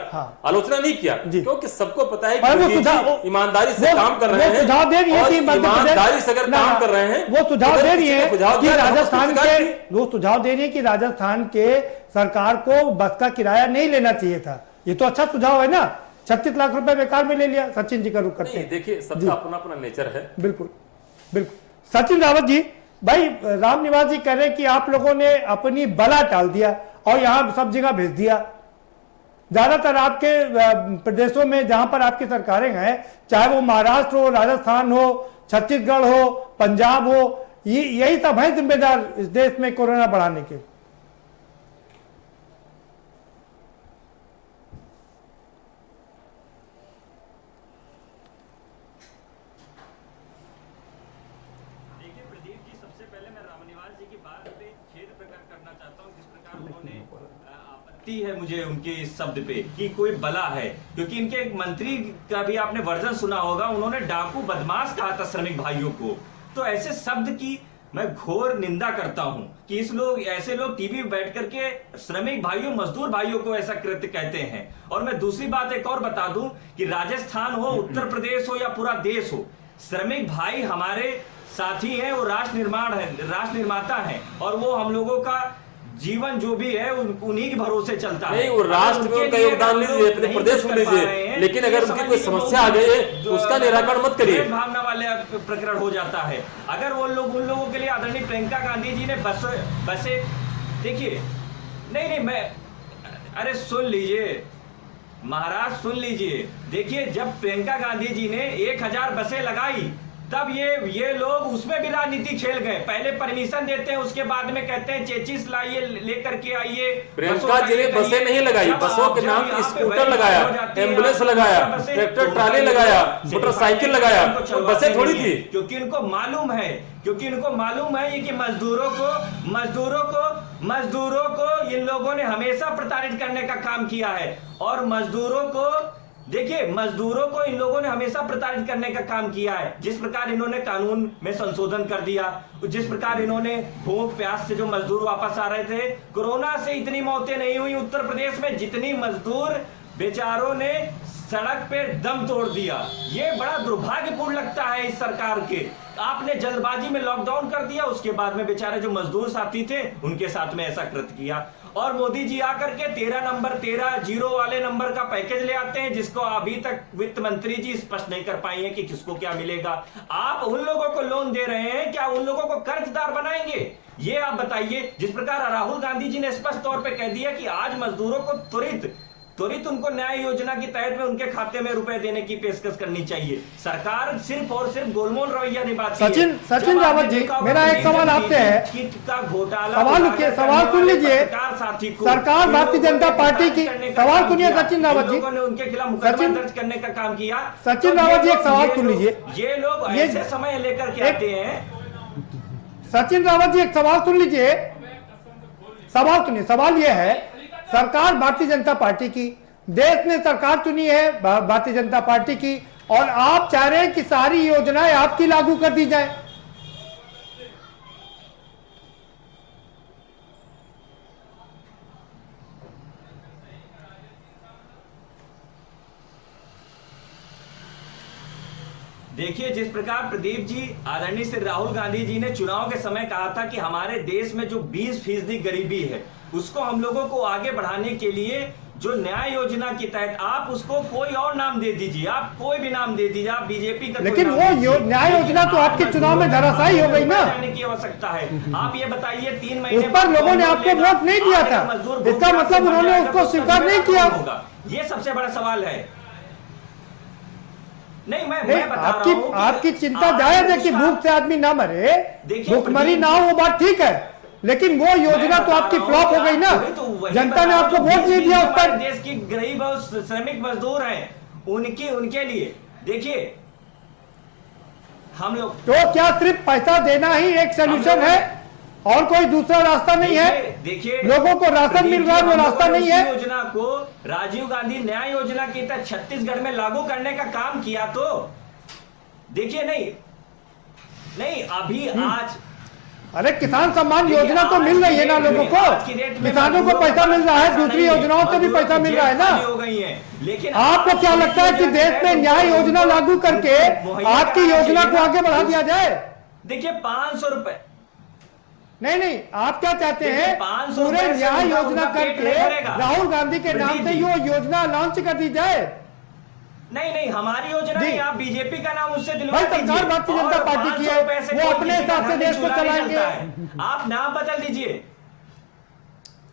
आलोचना नहीं किया, क्योंकि सबको पता है कि ईमानदारी से काम कर रहे हैं, सुझाव दे रही है कि ईमानदारी से अगर काम कर रहे हैं, वो सुझाव दे रही है कि राजस्थान के, वो सुझाव दे रही है कि राजस्थान के सरकार को बस का किराया नहीं लेना चाहिए था। ये तो अच्छा सुझाव है ना, 36 लाख रुपए बेकार में ले लिया। सचिन जी का रुख करते हैं। देखिए, सबका अपना अपना नेचर है। बिल्कुल बिल्कुल। सचिन रावत जी, भाई रामनिवास जी कह रहे हैं कि आप लोगों ने अपनी बला टाल दिया और यहां सब जगह भेज दिया। ज्यादातर आपके प्रदेशों में जहां पर आपकी सरकारें हैं, चाहे वो महाराष्ट्र हो, राजस्थान हो, छत्तीसगढ़ हो, पंजाब हो, यही सब है जिम्मेदार इस देश में कोरोना बढ़ाने के। है मुझे उनके इस शब्द पे कि कोई बला है, क्योंकि इनके एक मंत्री का भी आपने वर्जन सुना होगा, उन्होंने डाकू बदमाश कहा था श्रमिक भाइयों को। तो ऐसे शब्द की मैं घोर निंदा करता हूं कि ऐसे लोग टीवी में बैठ करके श्रमिक भाइयों, मजदूर भाइयों को ऐसा कृत्य कहते हैं। और मैं दूसरी बात एक और बता दूं कि राजस्थान हो, उत्तर प्रदेश हो या पूरा देश हो, श्रमिक भाई हमारे साथी हैं, वो राष्ट्र निर्माता है, और वो हम लोगों का जीवन जो भी है उन्हीं के भरोसे चलता है। नहीं, वो राष्ट्र में उनका योगदान लीजिए, अपने प्रदेश में लीजिए, लेकिन अगर उनकी कोई समस्या आ गई है तो उसका निराकरण मत करिए। भावना वाले प्रकरण हो जाता है। अगर वो लोग उन लोगों के लिए आदरणीय प्रियंका गांधी जी ने बसे देखिए, नहीं मैं अरे सुन लीजिए महाराज, सुन लीजिए, देखिए जब प्रियंका गांधी जी ने 1000 बसें लगाई, तब ये लोग उसमें भी राजनीति खेल गए। पहले परमिशन देते हैं, उसके बाद में कहते हैं चेचिस लाइए, लेकर के आइए। प्रियंका जी ने बसें नहीं लगाई, बसों के नाम स्कूटर लगाया, एम्बुलेंस लगाया, ट्रैक्टर ट्राली लगाया, मोटरसाइकिल लगाया, बसें थोड़ी थी। क्योंकि इनको मालूम है ये कि मजदूरों को इन लोगों ने हमेशा प्रताड़ित करने का काम किया है। और मजदूरों को इन लोगों ने हमेशा प्रताड़ित करने का काम किया है। जिस प्रकार इन्होंने कानून में संशोधन कर दिया, जिस प्रकार इन्होंने भूख प्यास से जो मजदूर वापस आ रहे थे, कोरोना से इतनी मौतें नहीं हुई उत्तर प्रदेश में जितनी मजदूर बेचारों ने सड़क पे दम तोड़ दिया। ये बड़ा दुर्भाग्यपूर्ण लगता है इस सरकार के। आपने जल्दबाजी में लॉकडाउन कर दिया, उसके बाद में बेचारे जो मजदूर साथी थे उनके साथ में ऐसा कृत्य किया। और मोदी जी आकर के 13 जीरो वाले नंबर का पैकेज ले आते हैं, जिसको अभी तक वित्त मंत्री जी स्पष्ट नहीं कर पाए हैं कि किसको क्या मिलेगा। आप उन लोगों को लोन दे रहे हैं, क्या उन लोगों को कर्जदार बनाएंगे? ये आप बताइए। जिस प्रकार राहुल गांधी जी ने स्पष्ट तौर पे कह दिया कि आज मजदूरों को त्वरित उनको न्याय योजना के तहत में उनके खाते में रुपए देने की पेशकश करनी चाहिए। सरकार सिर्फ और सिर्फ गोलमोल रवैया निभाती है। सचिन रावत जी, मेरा एक सवाल आपसे है, किट का घोटाला, सवाल सुन लीजिए। सरकार भारतीय जनता पार्टी की, सवाल सुनिए सचिन रावत जी, ने उनके खिलाफ मुकदमा दर्ज करने का काम किया। सचिन रावत जी, एक सवाल सुन लीजिए। ये लोग ऐसे समय लेकर के आते हैं। सचिन रावत जी, एक सवाल सुन लीजिए, सवाल सुनिए। सवाल यह है, सरकार भारतीय जनता पार्टी की, देश ने सरकार चुनी है भारतीय जनता पार्टी की, और आप चाह रहे हैं कि सारी योजनाएं आपकी लागू कर दी जाए। देखिए, जिस प्रकार प्रदीप जी, आदरणीय श्री राहुल गांधी जी ने चुनाव के समय कहा था कि हमारे देश में जो 20% गरीबी है उसको हम लोगों को आगे बढ़ाने के लिए जो न्याय योजना के तहत आप उसको कोई और नाम दे दीजिए, आप कोई भी नाम दे दीजिए, आप बीजेपी का, लेकिन वो न्याय योजना तो आपके चुनाव में धराशायी हो गई ना। जाने की आवश्यकता है। आप ये बताइए, 3 महीने उस पर लोगों ने आपको वोट नहीं दिया था, इसका मतलब उन्होंने उसको स्वीकार नहीं किया। ये सबसे बड़ा सवाल है। नहीं, मैं बता आपकी रहा हूं आपकी चिंता जायज है कि भूख से आदमी ना मरे, भूखमरी ना हो, वो बात ठीक है, लेकिन वो योजना तो आपकी फ्लॉप हो गई ना। जनता ने आपको वोट नहीं दिया उस पर। देश की गरीब और श्रमिक मजदूर हैं, उनके लिए देखिए हम लोग, तो क्या सिर्फ पैसा देना ही एक सोल्यूशन है और कोई दूसरा रास्ता नहीं है? देखिए, लोगों को राशन मिल रहा है, वो रास्ता नहीं है। योजना को राजीव गांधी न्याय योजना के तहत छत्तीसगढ़ में लागू करने का काम किया, तो देखिए नहीं अभी आज, अरे किसान सम्मान योजना तो मिल रही है ना लोगों को, किसानों को पैसा मिल रहा है, दूसरी योजनाओं से भी पैसा मिल रहा है ना। हो गई है, लेकिन आपको क्या लगता है कि देश में न्याय योजना लागू करके आपकी योजना को आगे बढ़ा दिया जाए? देखिए 500 रुपए, नहीं, आप क्या चाहते हैं? पूरे न्याय योजना करके राहुल गांधी के नाम से ये योजना लॉन्च कर दी जाए? नहीं, हमारी योजना नहीं, आप बीजेपी का नाम उससे दिलवा भाई, दीजिए। सरकार भारतीय जनता पार्टी की है, वो अपने हिसाब से देश को चलाएंगे। आप नाम बदल दीजिए।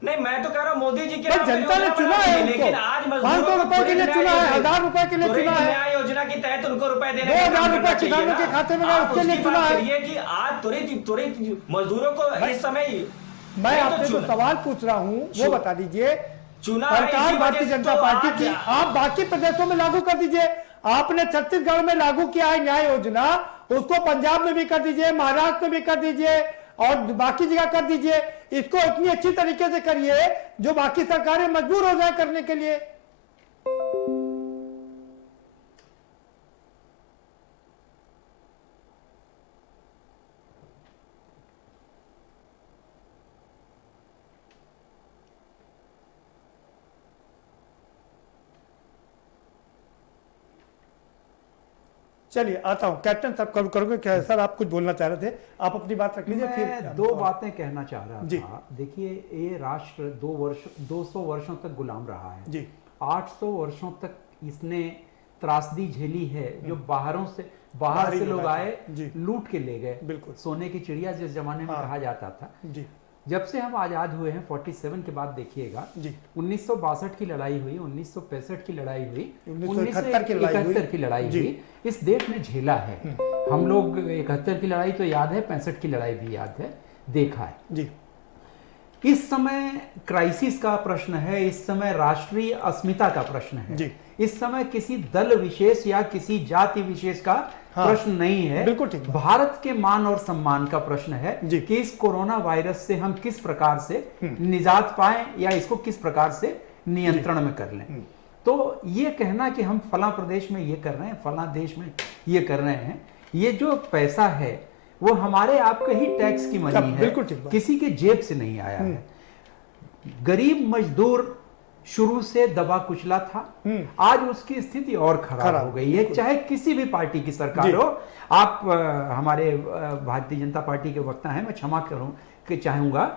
नहीं, मैं तो कह रहा हूँ मोदी जी के नाम जनता ने चुना है उनको, लेकिन आज 500 रुपए के लिए चुना है, 1000 रुपए के लिए चुना है, न्याय योजना के तहत उनको रुपए देने 2000 रुपए किसानों के खाते में उसके लिए चुना है कि आज त्वरित मजदूरों को इस समय। मैं आपसे जो सवाल पूछ रहा हूँ वो बता दीजिए। सरकार भारतीय जनता पार्टी की, आप बाकी प्रदेशों में लागू कर दीजिए। आपने छत्तीसगढ़ में लागू किया है न्याय योजना, उसको पंजाब में भी कर दीजिए, महाराष्ट्र में भी कर दीजिए और बाकी जगह कर दीजिए। इसको इतनी अच्छी तरीके से करिए जो बाकी सरकारें मजबूर हो जाए करने के लिए। चलिए आता हूं, कैप्टन साहब कब करोगे क्या? सर आप कुछ बोलना चाह रहे थे, आप अपनी बात रख लीजिए। फिर 2 बातें कहना चाह रहा जी। था। देखिए, ये राष्ट्र 200 वर्षों तक गुलाम रहा है जी। 800 वर्षों तक इसने त्रासदी झेली है, जो बाहर से लोग आए, लूट के ले गए। बिल्कुल, सोने की चिड़िया जिस जमाने में कहा जाता था जी। जब से हम आजाद हुए हैं 47 के बाद देखिएगा, 1962 की लड़ाई हुई, 1965 की लड़ाई हुई, 1971 की लड़ाई हुई, इस देश ने झेला है। हम लोग 71 की लड़ाई तो याद है, 65 की लड़ाई भी याद है, देखा है जी। इस समय क्राइसिस का प्रश्न है, इस समय राष्ट्रीय अस्मिता का प्रश्न है जी। इस समय किसी दल विशेष या किसी जाति विशेष का प्रश्न नहीं है, बिल्कुल ठीक। भारत के मान और सम्मान का प्रश्न है कि इस कोरोना वायरस से हम किस प्रकार से निजात पाएं या इसको किस प्रकार से नियंत्रण में कर लें। तो ये कहना कि हम फला प्रदेश में ये कर रहे हैं, फला देश में ये कर रहे हैं, ये जो पैसा है वो हमारे आपके ही टैक्स की मनी है, किसी के जेब से नहीं आया है। गरीब मजदूर शुरू से दबा कुचला था, आज उसकी स्थिति और खराब हो गई है, चाहे किसी भी पार्टी की सरकार हो। आप हमारे भारतीय जनता पार्टी के वक्ता हैं, मैं क्षमा करूं कि चाहूंगा,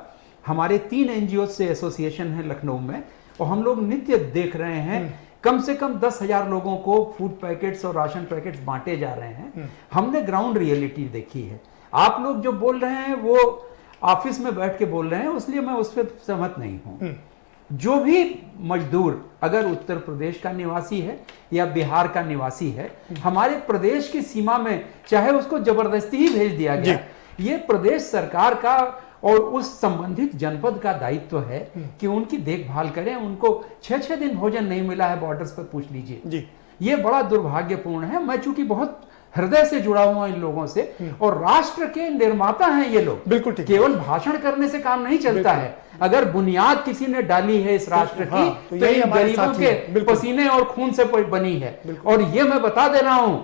हमारे 3 NGO से एसोसिएशन है लखनऊ में, और हम लोग नित्य देख रहे हैं कम से कम 10,000 लोगों को फूड पैकेट्स और राशन पैकेट्स बांटे जा रहे हैं। हमने ग्राउंड रियलिटी देखी है। आप लोग जो बोल रहे हैं वो ऑफिस में बैठ के बोल रहे हैं, इसलिए मैं उस पर सहमत नहीं हूं। जो भी मजदूर अगर उत्तर प्रदेश का निवासी है या बिहार का निवासी है, हमारे प्रदेश की सीमा में चाहे उसको जबरदस्ती ही भेज दिया गया, ये प्रदेश सरकार का और उस संबंधित जनपद का दायित्व है कि उनकी देखभाल करें। उनको 6-6 दिन भोजन नहीं मिला है, बॉर्डर्स पर पूछ लीजिए। ये बड़ा दुर्भाग्यपूर्ण है। मैं चूंकि बहुत हृदय से जुड़ा हुआ इन लोगों से, और राष्ट्र के निर्माता हैं ये लोग, बिल्कुल केवल भाषण करने से काम नहीं चलता है। अगर बुनियाद किसी ने डाली है इस राष्ट्र की, तो ये गरीबों के पसीने और खून से बनी है। और ये मैं बता दे रहा हूं,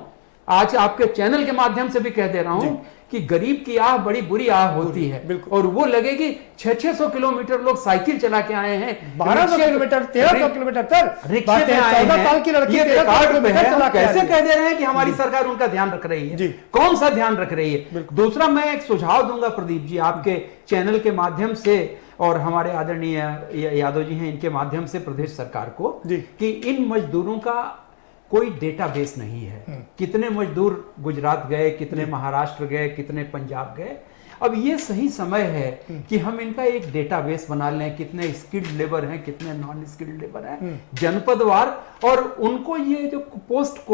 आज आपके चैनल के माध्यम से भी कह दे रहा हूं कि गरीब की आह बड़ी बुरी आह होती है, और वो लगेगी 600-600 किलोमीटर लोग साइकिल चला के आए हैं, 1200 किलोमीटर, 1300 किलोमीटर तक रिक्शे में आए हैं। ये रिकॉर्ड में है। कैसे कह दे रहे हैं कि हमारी सरकार उनका ध्यान रख रही है? कौन सा ध्यान रख रही है? दूसरा, मैं एक सुझाव दूंगा प्रदीप जी, आपके चैनल के माध्यम से और हमारे आदरणीय यादव जी हैं, इनके माध्यम से प्रदेश सरकार को, कि इन मजदूरों का कोई डेटाबेस नहीं है। कितने मजदूर गुजरात गए, कितने महाराष्ट्र गए, कितने पंजाब गए। अब ये सही समय है कि हम इनका एक डेटाबेस बना लें, कितने स्किल्ड लेबर हैं, कितने नॉन स्किल्ड लेबर हैं, जनपदवार। और उनको ये जो पोस्ट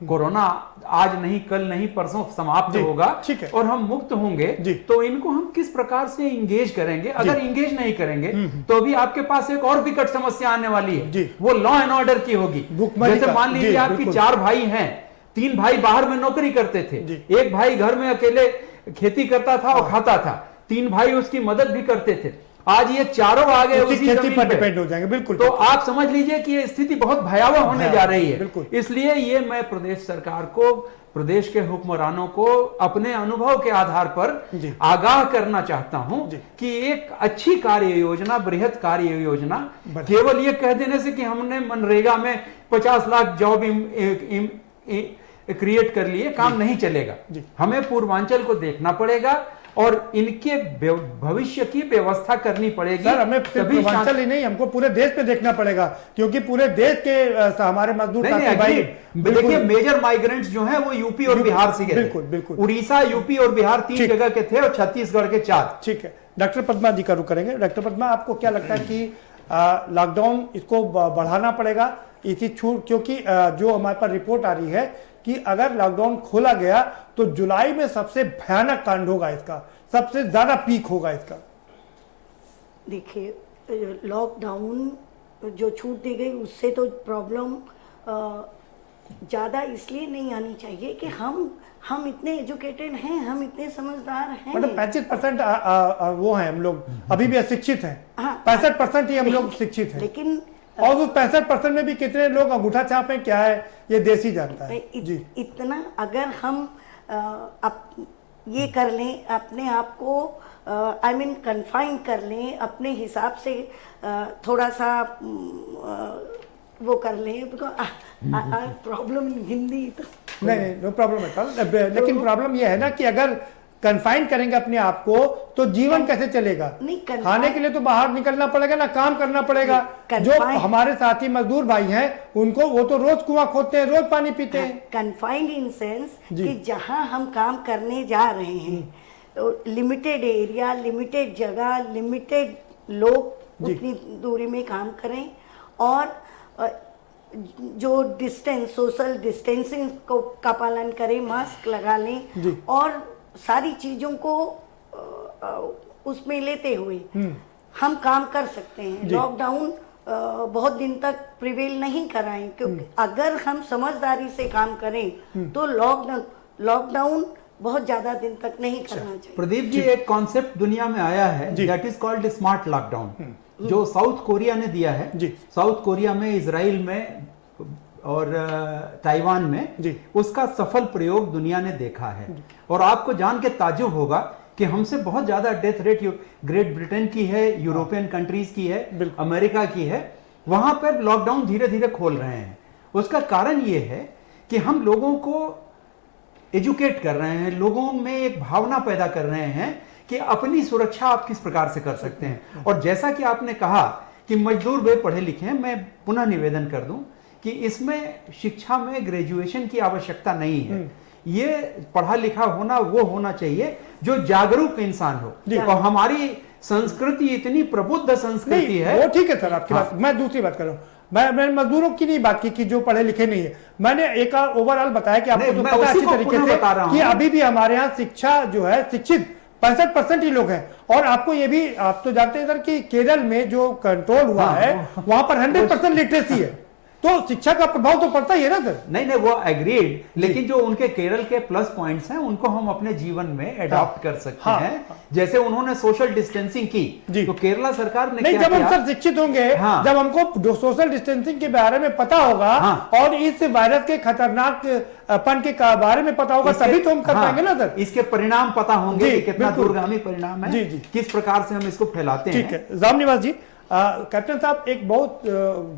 कोरोना आज नहीं, कल नहीं, परसों समाप्त होगा और हम मुक्त होंगे, तो इनको हम किस प्रकार से इंगेज करेंगे? अगर इंगेज नहीं करेंगे तो अभी आपके पास एक और विकट समस्या आने वाली है, वो लॉ एंड ऑर्डर की होगी। जैसे मान लीजिए आपकी 4 भाई हैं, 3 भाई बाहर में नौकरी करते थे, एक भाई घर में अकेले खेती करता था और खाता था, 3 भाई उसकी मदद भी करते थे। आज ये चारों आ गए उसी खेती पर डिपेंड हो जाएंगे। बिल्कुल, तो आप समझ लीजिए कि ये स्थिति बहुत भयावह होने जा रही है। इसलिए ये मैं प्रदेश सरकार को, प्रदेश के हुक्मरानों को अपने अनुभव के आधार पर आगाह करना चाहता हूं कि एक अच्छी कार्य योजना, बृहत कार्य योजना, केवल ये कह देने से कि हमने मनरेगा में 50 लाख जॉब क्रिएट कर लिए, काम नहीं चलेगा। हमें पूर्वांचल को देखना पड़ेगा और इनके भविष्य की व्यवस्था करनी पड़ेगी। सर, हमें सिर्फ पूर्वांचल ही नहीं, हमको पूरे देश पे देखना पड़ेगा, क्योंकि पूरे देश के हमारे मजदूर देखिए, मेजर माइग्रेंट्स जो हैं वो यूपी और बिहार से गए। बिल्कुल, उड़ीसा, यूपी और बिहार 3 जगह के थे और छत्तीसगढ़ के 4। ठीक है, डॉक्टर पद्मा जी का रुख करेंगे। डॉक्टर पद्मा, आपको क्या लगता है कि लॉकडाउन इसको बढ़ाना पड़ेगा इसी छूट, क्योंकि जो हमारे पास रिपोर्ट आ रही है कि अगर लॉकडाउन खोला गया तो जुलाई में सबसे भयानक कांड होगा, इसका सबसे ज्यादा पीक होगा इसका? देखिए, लॉकडाउन जो छूट दी गई उससे तो प्रॉब्लम ज़्यादा इसलिए नहीं आनी चाहिए कि हम इतने एजुकेटेड हैं, हम इतने समझदार हैं। मतलब 35% वो हैं हम लोग, अभी भी अशिक्षित हैं। 65% ही हम लोग शिक्षित हैं, लेकिन और उस 65% में भी कितने लोग अंगूठा छाप हैं, क्या है ये देश ही जानता है। इतना अगर हम ये कर लें, अपने आप को कन्फाइन कर लें, अपने हिसाब से थोड़ा सा वो कर लें, प्रॉब्लम हिंदी तो नहीं, नो प्रॉब्लम एट ऑल। लेकिन प्रॉब्लम ये है ना कि अगर कन्फाइन करेंगे अपने आप को तो जीवन कैसे चलेगा? खाने के लिए तो बाहर निकलना पड़ेगा ना, काम करना पड़ेगा। जो हमारे साथी मजदूर भाई हैं उनको, वो तो रोज कुआं खोदते हैं, रोज पानी पीते हैं। कन्फाइंड इन सेंस कि जहां हम काम करने जा रहे हैं, तो लिमिटेड एरिया, लिमिटेड जगह, लिमिटेड लोग उतनी दूरी में काम करें, और जो डिस्टेंस, सोशल डिस्टेंसिंग का पालन करें, मास्क लगा लें, और सारी चीजों को उसमें लेते हुए हम काम कर सकते हैं। लॉकडाउन बहुत दिन तक प्रिवेल नहीं कराएं, क्योंकि अगर हम समझदारी से काम करें तो लॉकडाउन बहुत ज्यादा दिन तक नहीं करना चाहिए। प्रदीप जी, एक कॉन्सेप्ट दुनिया में आया है, that is called smart lockdown, जो साउथ कोरिया ने दिया है। साउथ कोरिया में, इजराइल में और ताइवान में उसका सफल प्रयोग दुनिया ने देखा है। और आपको जान के ताज्जुब होगा कि हमसे बहुत ज्यादा डेथ रेट ग्रेट ब्रिटेन की है, यूरोपियन कंट्रीज की है, अमेरिका की है। वहां पर लॉकडाउन धीरे धीरे खोल रहे हैं। उसका कारण ये है कि हम लोगों को एजुकेट कर रहे हैं, लोगों में एक भावना पैदा कर रहे हैं कि अपनी सुरक्षा आप किस प्रकार से कर सकते हैं। और जैसा कि आपने कहा कि मजदूर वे पढ़े लिखे हैं, मैं पुनः निवेदन कर दूं कि इसमें शिक्षा में ग्रेजुएशन की आवश्यकता नहीं है। ये पढ़ा लिखा होना वो होना चाहिए जो जागरूक इंसान हो। और हमारी संस्कृति इतनी प्रबुद्ध संस्कृति नहीं है। वो ठीक है सर आपकी बात, मैं दूसरी बात कर रहा हूँ। मैंने मजदूरों की नहीं बात की कि जो पढ़े लिखे नहीं है, मैंने एक ओवरऑल बताया कि आपको नहीं, जो मैं पता है उसी अच्छी को तरीके पुनः से बता रहा कि हूं। अभी भी हमारे यहाँ शिक्षा जो है शिक्षित 65% ही लोग हैं। और आपको ये भी आप तो जानते हैं सर कि केरल में जो कंट्रोल हुआ है वहां पर 100% लिटरेसी है, तो शिक्षा का प्रभाव तो पड़ता ही है ना सर। नहीं वो एग्रीड, लेकिन जो उनके केरल के प्लस पॉइंट्स हैं उनको हम अपने जीवन में एडॉप्ट कर सकते हैं। जैसे उन्होंने सोशल डिस्टेंसिंग की, तो केरला सरकार ने नहीं, क्या जब हम किया? सर शिक्षित होंगे, जब हमको सोशल डिस्टेंसिंग के बारे में पता होगा और इस वायरस के खतरनाकपन के बारे में पता होगा, तभी तो हम कर पाएंगे ना सर। इसके परिणाम पता होंगे कि कितना बिल्कुल। दूरगामी परिणाम है, जी, जी। किस प्रकार से हम इसको फैलाते हैं। ठीक है राम निवास जी, कैप्टन साहब एक बहुत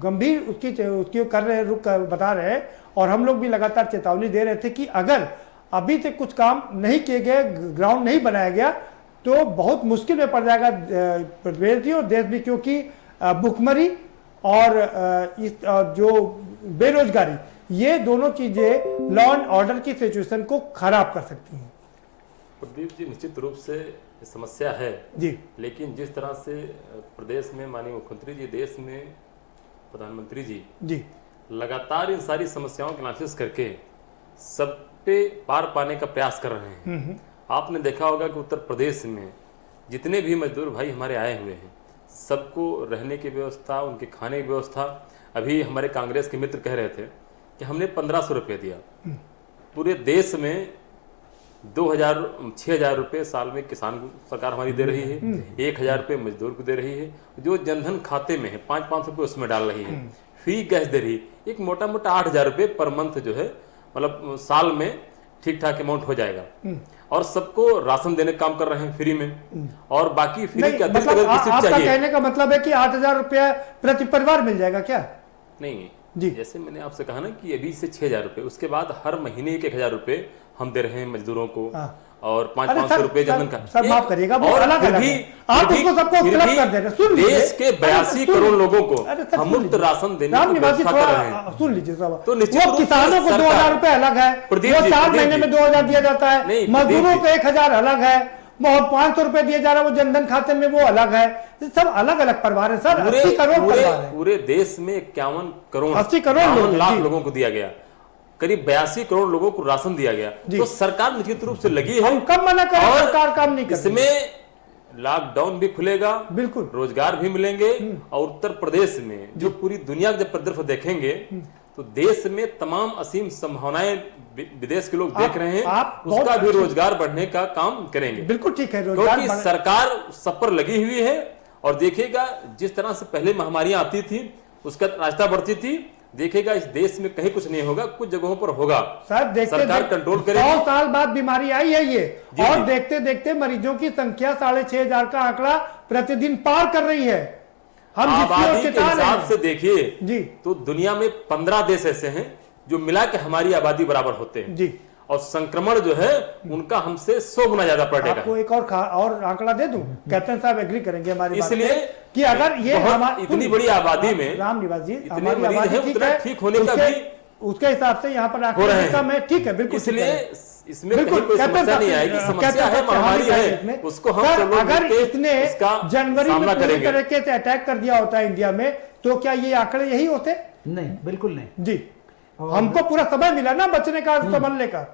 गंभीर उसकी कर रहे रुख बता रहे हैं, और हम लोग भी लगातार चेतावनी दे रहे थे कि अगर अभी तक कुछ काम नहीं किए गए, ग्राउंड नहीं बनाया गया, तो बहुत मुश्किल में पड़ जाएगा प्रदेश भी और देश भी, क्योंकि भुखमरी और इस जो बेरोजगारी, ये दोनों चीजें लॉ एंड ऑर्डर की सिचुएशन को खराब कर सकती हैं। प्रदीप जी, निश्चित रूप से समस्या है जी, लेकिन जिस तरह से प्रदेश में माननीय मुख्यमंत्री जी, देश में प्रधानमंत्री जी लगातार इन सारी समस्याओं का एनालिसिस करके सब पे पार पाने का प्रयास कर रहे हैं। आपने देखा होगा कि उत्तर प्रदेश में जितने भी मजदूर भाई हमारे आए हुए हैं, सबको रहने की व्यवस्था, उनके खाने की व्यवस्था, अभी हमारे कांग्रेस के मित्र कह रहे थे कि हमने 1500 रुपये दिया। पूरे देश में 6,000 रुपये साल में किसान सरकार हमारी दे रही है, 1,000 रुपये मजदूर को दे रही है, जो जनधन खाते में है 500 रुपये उसमें डाल रही है, फ्री गैस दे रही है, एक मोटा मोटा 8,000 रुपये पर मंथ जो है, मतलब साल में ठीक ठाक अमाउंट हो जाएगा। और सबको राशन देने का काम कर रहे हैं फ्री में, और बाकी फ्री के अतिरिक्त अगर किसी को चाहिए। कहने का मतलब है कि 8,000 रुपया प्रति परिवार मिल जाएगा क्या? नहीं जी, जैसे मैंने आपसे कहा ना कि अभी से 6,000 रुपये, उसके बाद हर महीने 1,000 रुपये हम दे रहे हैं मजदूरों को, और 500 रुपये जनधन का। सर माफ करिएगा, वो और अलग फिर अलग भी है। आप उसको सबको उपलब्ध कर दे रहे हैं। सुन लीजिए, देश के 82 करोड़ लोगों को हम मुफ्त लीजिए। राशन देने राम की निवासी व्यवस्था कर रहे हैं। सुन लीजिए साहब, तो निश्चित वो रूप से किसानों को 2,000 रुपए अलग है, वो 4 महीने में 2,000 दिया जाता है, मजदूरों को 1,000 अलग है, और 500 रुपए दिए जा रहा है वो जनधन खाते में, वो अलग है। सब अलग अलग परिवार है सर, 80 करोड़ परिवार है। पूरे देश में 51 करोड़ 80 करोड़ लाख लोगों को दिया गया, करीब 82 करोड़ लोगों को राशन दिया गया। तो सरकार निश्चित रूप से लगी है। हम कब मना करें, सरकार काम नहीं करती। इसमें लॉकडाउन भी खुलेगा, बिल्कुल रोजगार भी मिलेंगे, और उत्तर प्रदेश में जो पूरी दुनिया के जब तरफ देखेंगे तो देश में तमाम असीम संभावनाएं विदेश के लोग देख रहे हैं, उसका भी रोजगार बढ़ने का काम करेंगे। बिल्कुल ठीक है, क्योंकि सरकार सब पर लगी हुई है। और देखिएगा जिस तरह से पहले महामारियां आती थी, उसका रास्ता बढ़ती थी, देखिएगा इस देश में कहीं कुछ नहीं होगा, कुछ जगहों पर होगा। सर सरकार कंट्रोल करेगी। 100 साल बाद बीमारी आई है ये, और देखते देखते मरीजों की संख्या 6,500 का आंकड़ा प्रतिदिन पार कर रही है। हम आबादी के हिसाब से देखिए जी, तो दुनिया में 15 देश ऐसे हैं जो मिला के हमारी आबादी बराबर होते हैं जी, और संक्रमण जो है उनका हमसे 100 गुना ज्यादा पड़ जाएगा। आपको एक और आंकड़ा दे दूं, कैप्टन साहब एग्री करेंगे हमारी बात इसलिए कि अगर ये इतनी बड़ी आबादी में राम निवास जी इतने मरीज हैं, उतना ठीक होने का भी उसके हिसाब से यहाँ पर आंकड़ा कम है, ठीक है, बिल्कुल। इसलिए इसमें कहीं कोई समस्या नहीं आएगी। समस्या है, महामारी है, उसको हम सब लोग अगर इसने जनवरी में पूरी तरीके से अटैक कर दिया होता है इंडिया में, तो क्या ये आंकड़े यही होते? नहीं, बिल्कुल नहीं जी। हमको पूरा समय मिला ना बचने का, संभलने का,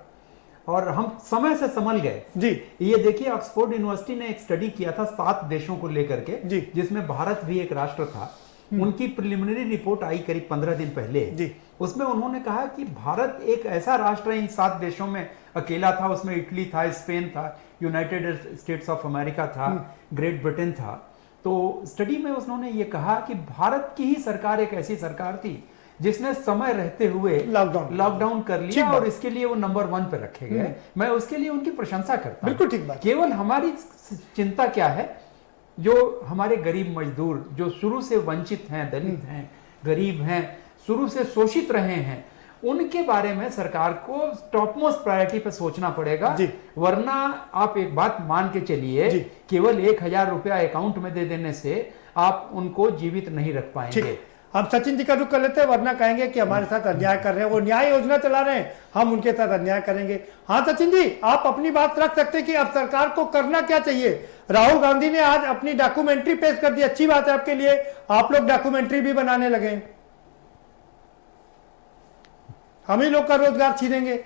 और हम समय से संभल गए जी। ये देखिए, ऑक्सफोर्ड यूनिवर्सिटी ने एक स्टडी किया था 7 देशों को लेकर के जी, जिसमें भारत भी एक राष्ट्र था। उनकी प्रिलिमिनरी रिपोर्ट आई करीब 15 दिन पहले जी। उसमें उन्होंने कहा कि भारत एक ऐसा राष्ट्र है इन 7 देशों में अकेला था। उसमें इटली था, स्पेन था, यूनाइटेड स्टेट्स ऑफ अमेरिका था, ग्रेट ब्रिटेन था। तो स्टडी में उन्होंने ये कहा कि भारत की ही सरकार एक ऐसी सरकार थी जिसने समय रहते हुए लॉकडाउन कर लिया, और इसके लिए वो नंबर 1 पे रखे गए। मैं उसके लिए उनकी प्रशंसा करता हूं। बिल्कुल ठीक बात। केवल हमारी चिंता क्या है, जो हमारे गरीब मजदूर जो शुरू से वंचित हैं, दलित हैं, गरीब हैं, शुरू से शोषित रहे हैं, उनके बारे में सरकार को टॉप मोस्ट प्रायोरिटी पे सोचना पड़ेगा। वरना आप एक बात मान के चलिए, केवल 1,000 रुपया अकाउंट में दे देने से आप उनको जीवित नहीं रख पाएंगे। हम सचिन जी का रुख कर लेते हैं, वरना कहेंगे कि हमारे साथ अन्याय कर रहे हैं। वो न्याय योजना चला रहे हैं, हम उनके साथ अन्याय करेंगे। हाँ सचिन जी, आप अपनी बात रख सकते हैं कि अब सरकार को करना क्या चाहिए। राहुल गांधी ने आज अपनी डॉक्यूमेंट्री पेश कर दी, अच्छी बात है आपके लिए, आप लोग डॉक्यूमेंट्री भी बनाने लगे। हम ही लोग का रोजगार छीनेंगे।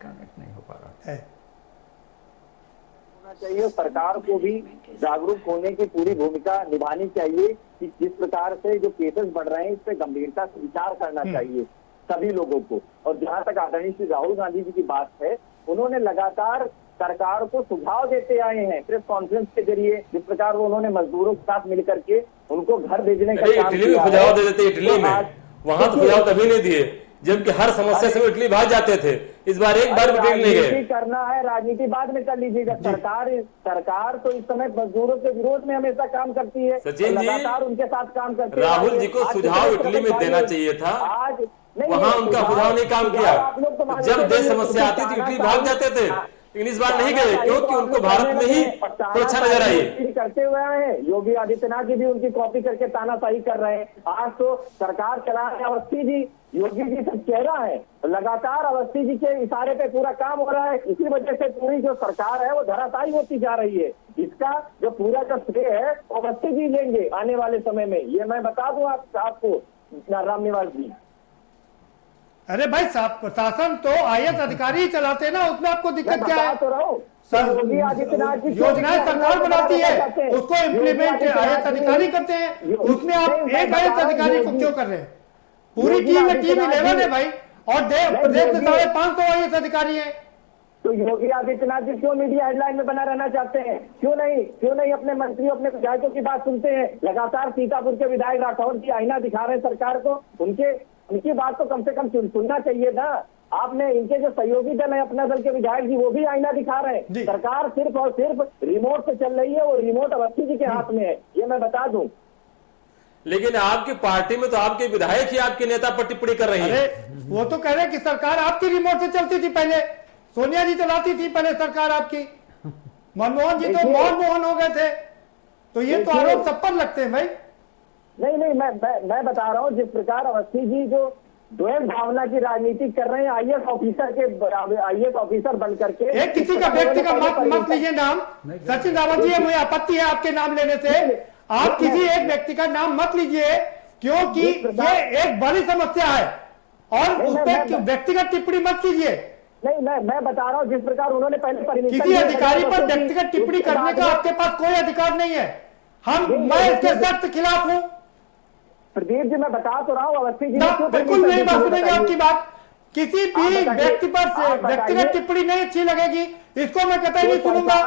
कनेक्ट नहीं हो पा रहा है। चाहिए, सरकार को भी जागरूक होने की पूरी भूमिका निभानी चाहिए कि जिस प्रकार से जो केसेस बढ़ रहे हैं इस पे गंभीरता से विचार करना चाहिए सभी लोगों को। और जहां तक आदरणीय श्री राहुल गांधी जी की बात है, उन्होंने लगातार सरकार को सुझाव देते आए हैं प्रेस कॉन्फ्रेंस के जरिए, जिस प्रकार वो उन्होंने मजदूरों के साथ मिलकर के उनको घर भेजने का काम इटली में सुझाव दे देते, इटली में वहां तो सुझाव कभी नहीं दिए, जबकि हर समस्या से इटली भाग जाते थे। इस बार एक बार भी इटली नहीं गए। करना है राजनीति बाद में कर लीजिएगा। सरकार तो इस समय मजदूरों के विरोध में हमेशा काम करती है, सचिन जी लगातार उनके साथ काम करती है। राहुल जी को सुझाव इटली में देना चाहिए था, आज वहाँ उनका सुझाव नहीं काम किया। जब देश समस्या आती थी इटली भाग जाते थे, लेकिन इस बार नहीं गए क्योंकि उनको भारत में ही सुरक्षा नजर आई। करते हुए आए हैं, योगी आदित्यनाथ जी भी उनकी कॉपी करके तानाशाही कर रहे हैं। आज तो सरकार चला रहे हैं अवस्थी जी, योगी जी सब चेहरा है, लगातार अवस्थी जी के इशारे पे पूरा काम हो रहा है। इसी वजह से पूरी जो सरकार है वो धराशायी होती जा रही है। इसका जो पूरा जो श्रेय है वो अवस्थी जी लेंगे आने वाले समय में, ये मैं बता दूं आपको राम निवास जी। अरे भाई शासन तो आईएएस अधिकारी ही चलाते हैं ना, उसमें आपको दिक्कत क्या है? योगी आदित्यनाथ जी योजनाएं सरकार बनाती है, उसको इम्प्लीमेंट आईएएस अधिकारी करते हैं। उसमें आप एक आईएएस अधिकारी को क्यों कर रहे हैं? पूरी टीम में टीम 11 है भाई, और प्रदेश में 550 आईएएस अधिकारी है। तो योगी आदित्यनाथ जी क्यों मीडिया हेडलाइन में बना रहना चाहते हैं? क्यों नहीं अपने मंत्रियों अपने विधायकों की बात सुनते हैं? लगातार सीतापुर के विधायक राठौर जी आईना दिखा रहे हैं सरकार को, उनकी बात तो कम से कम सुनना चाहिए ना। आपने इनके जो सहयोगी दल है अपना दल के विधायक जी, वो भी आईना दिखा रहे हैं। सरकार सिर्फ और सिर्फ रिमोट से चल रही है, वो रिमोट अवस्थी जी के हाथ में है, ये मैं बता दूं। लेकिन आपकी पार्टी में तो आपके विधायक ही आपके नेता पर टिप्पणी कर रहे हैं। अरे वो तो कह रहे हैं कि सरकार आपकी रिमोट से चलती थी, पहले सोनिया जी चलाती थी पहले सरकार आपकी, मनमोहन जी तो मोहन हो गए थे। तो ये तो आरोप सब पर लगते हैं भाई। नहीं मैं बता रहा हूँ, जिस प्रकार अवस्थी जी जो द्वैध भावना की राजनीति कर रहे हैं, आईएएस ऑफिसर बन करके, एक किसी का व्यक्ति का मत लीजिए नाम। सचिन रावत जी, मुझे आपत्ति है आपके नाम लेने से। आप किसी एक व्यक्ति का नाम मत लीजिए, क्योंकि ये एक बड़ी समस्या है, और उस पर व्यक्तिगत टिप्पणी मत कीजिए। नहीं मैं बता रहा हूँ, जिस प्रकार उन्होंने पहले किसी अधिकारी पर व्यक्तिगत टिप्पणी करने का आपके पास कोई अधिकार नहीं है। मैं इसके सख्त खिलाफ हूँ। प्रदीप जी, मैं बता तो रहा हूँ अवस्थी जी बिल्कुल नहीं बात सुनेंगे आपकी बात। किसी भी व्यक्ति पर व्यक्तिगत टिप्पणी नहीं अच्छी लगेगी, इसको मैं कतई नहीं सुनूंगा।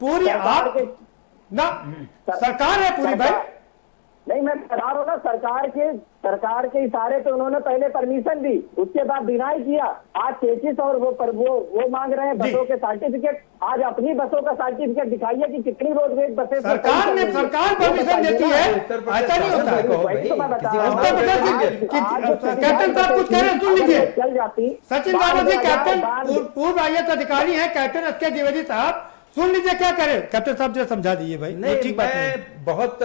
पूरी आप ना सरकार है पूरी भाई। नहीं मैं बता रहा हूँ ना, सरकार के इशारे पे उन्होंने पहले परमिशन दी, उसके बाद डिनाई किया। आज 33 और वो मांग रहे हैं बसों के सर्टिफिकेट। आज अपनी बसों का सर्टिफिकेट दिखाइए कि कितनी रोडवेज बसें सरकार परमिशन देती है, ऐसा नहीं होता है। कैप्टन साहब कुछ कह रहे हैं, सुन लीजिए। चल जाती सचिन रावत जी कैप्टन पूर्व आईएएस अधिकारी है, कैप्टन एस.के. द्विवेदी साहब, सुन लीजिए क्या करे। कैप्टन साहब जो समझा दीजिए भाई। नहीं, ठीक बात है। बहुत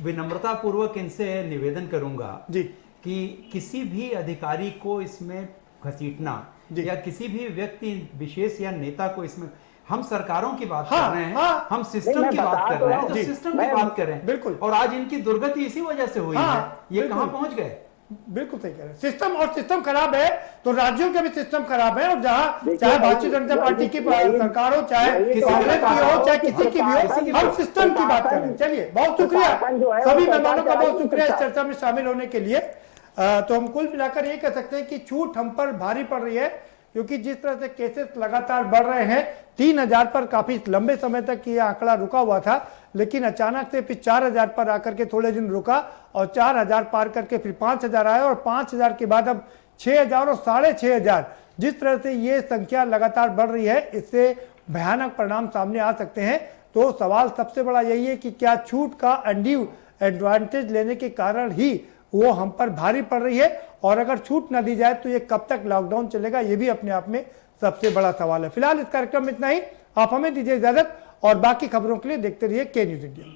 विनम्रता पूर्वक इनसे निवेदन करूंगा जी कि किसी भी अधिकारी को इसमें घसीटना या किसी भी व्यक्ति विशेष या नेता को इसमें, हम सरकारों की बात कर रहे हैं, हम सिस्टम की बात कर रहे हैं, तो सिस्टम की बात कर रहे हैं। बिल्कुल। और आज इनकी दुर्गति इसी वजह से हुई है। ये कहां पहुंच गए? बिल्कुल सही कह रहे हैं। सिस्टम और सिस्टम खराब है तो राज्यों के भी सिस्टम खराब है। और जहां चाहे भारतीय जनता पार्टी की सरकार हो, चाहे कांग्रेस की हो, चाहे किसी की भी हो, हम सिस्टम की बात कर रहे हैं। चलिए, बहुत शुक्रिया सभी मेहमानों का, बहुत शुक्रिया इस चर्चा में शामिल होने के लिए। तो हम कुल मिलाकर ये कह सकते हैं कि छूट हम पर भारी पड़ रही है, क्योंकि जिस तरह से केसेस लगातार बढ़ रहे हैं, 3000 पर काफी लंबे समय तक ये आंकड़ा रुका हुआ था, लेकिन अचानक से फिर 4000 पर आकर के थोड़े दिन रुका, और 4000 पार करके फिर 5000 आया, और 5000 के बाद अब 6000 और 6500। जिस तरह से ये संख्या लगातार बढ़ रही है, इससे भयानक परिणाम सामने आ सकते हैं। तो सवाल सबसे बड़ा यही है कि क्या छूट का अनड्यू एडवांटेज लेने के कारण ही वो हम पर भारी पड़ रही है, और अगर छूट न दी जाए तो ये कब तक लॉकडाउन चलेगा, ये भी अपने आप में सबसे बड़ा सवाल है। फिलहाल इस कार्यक्रम में इतना ही। आप हमें दीजिए इजाजत और बाकी खबरों के लिए देखते रहिए के न्यूज इंडिया।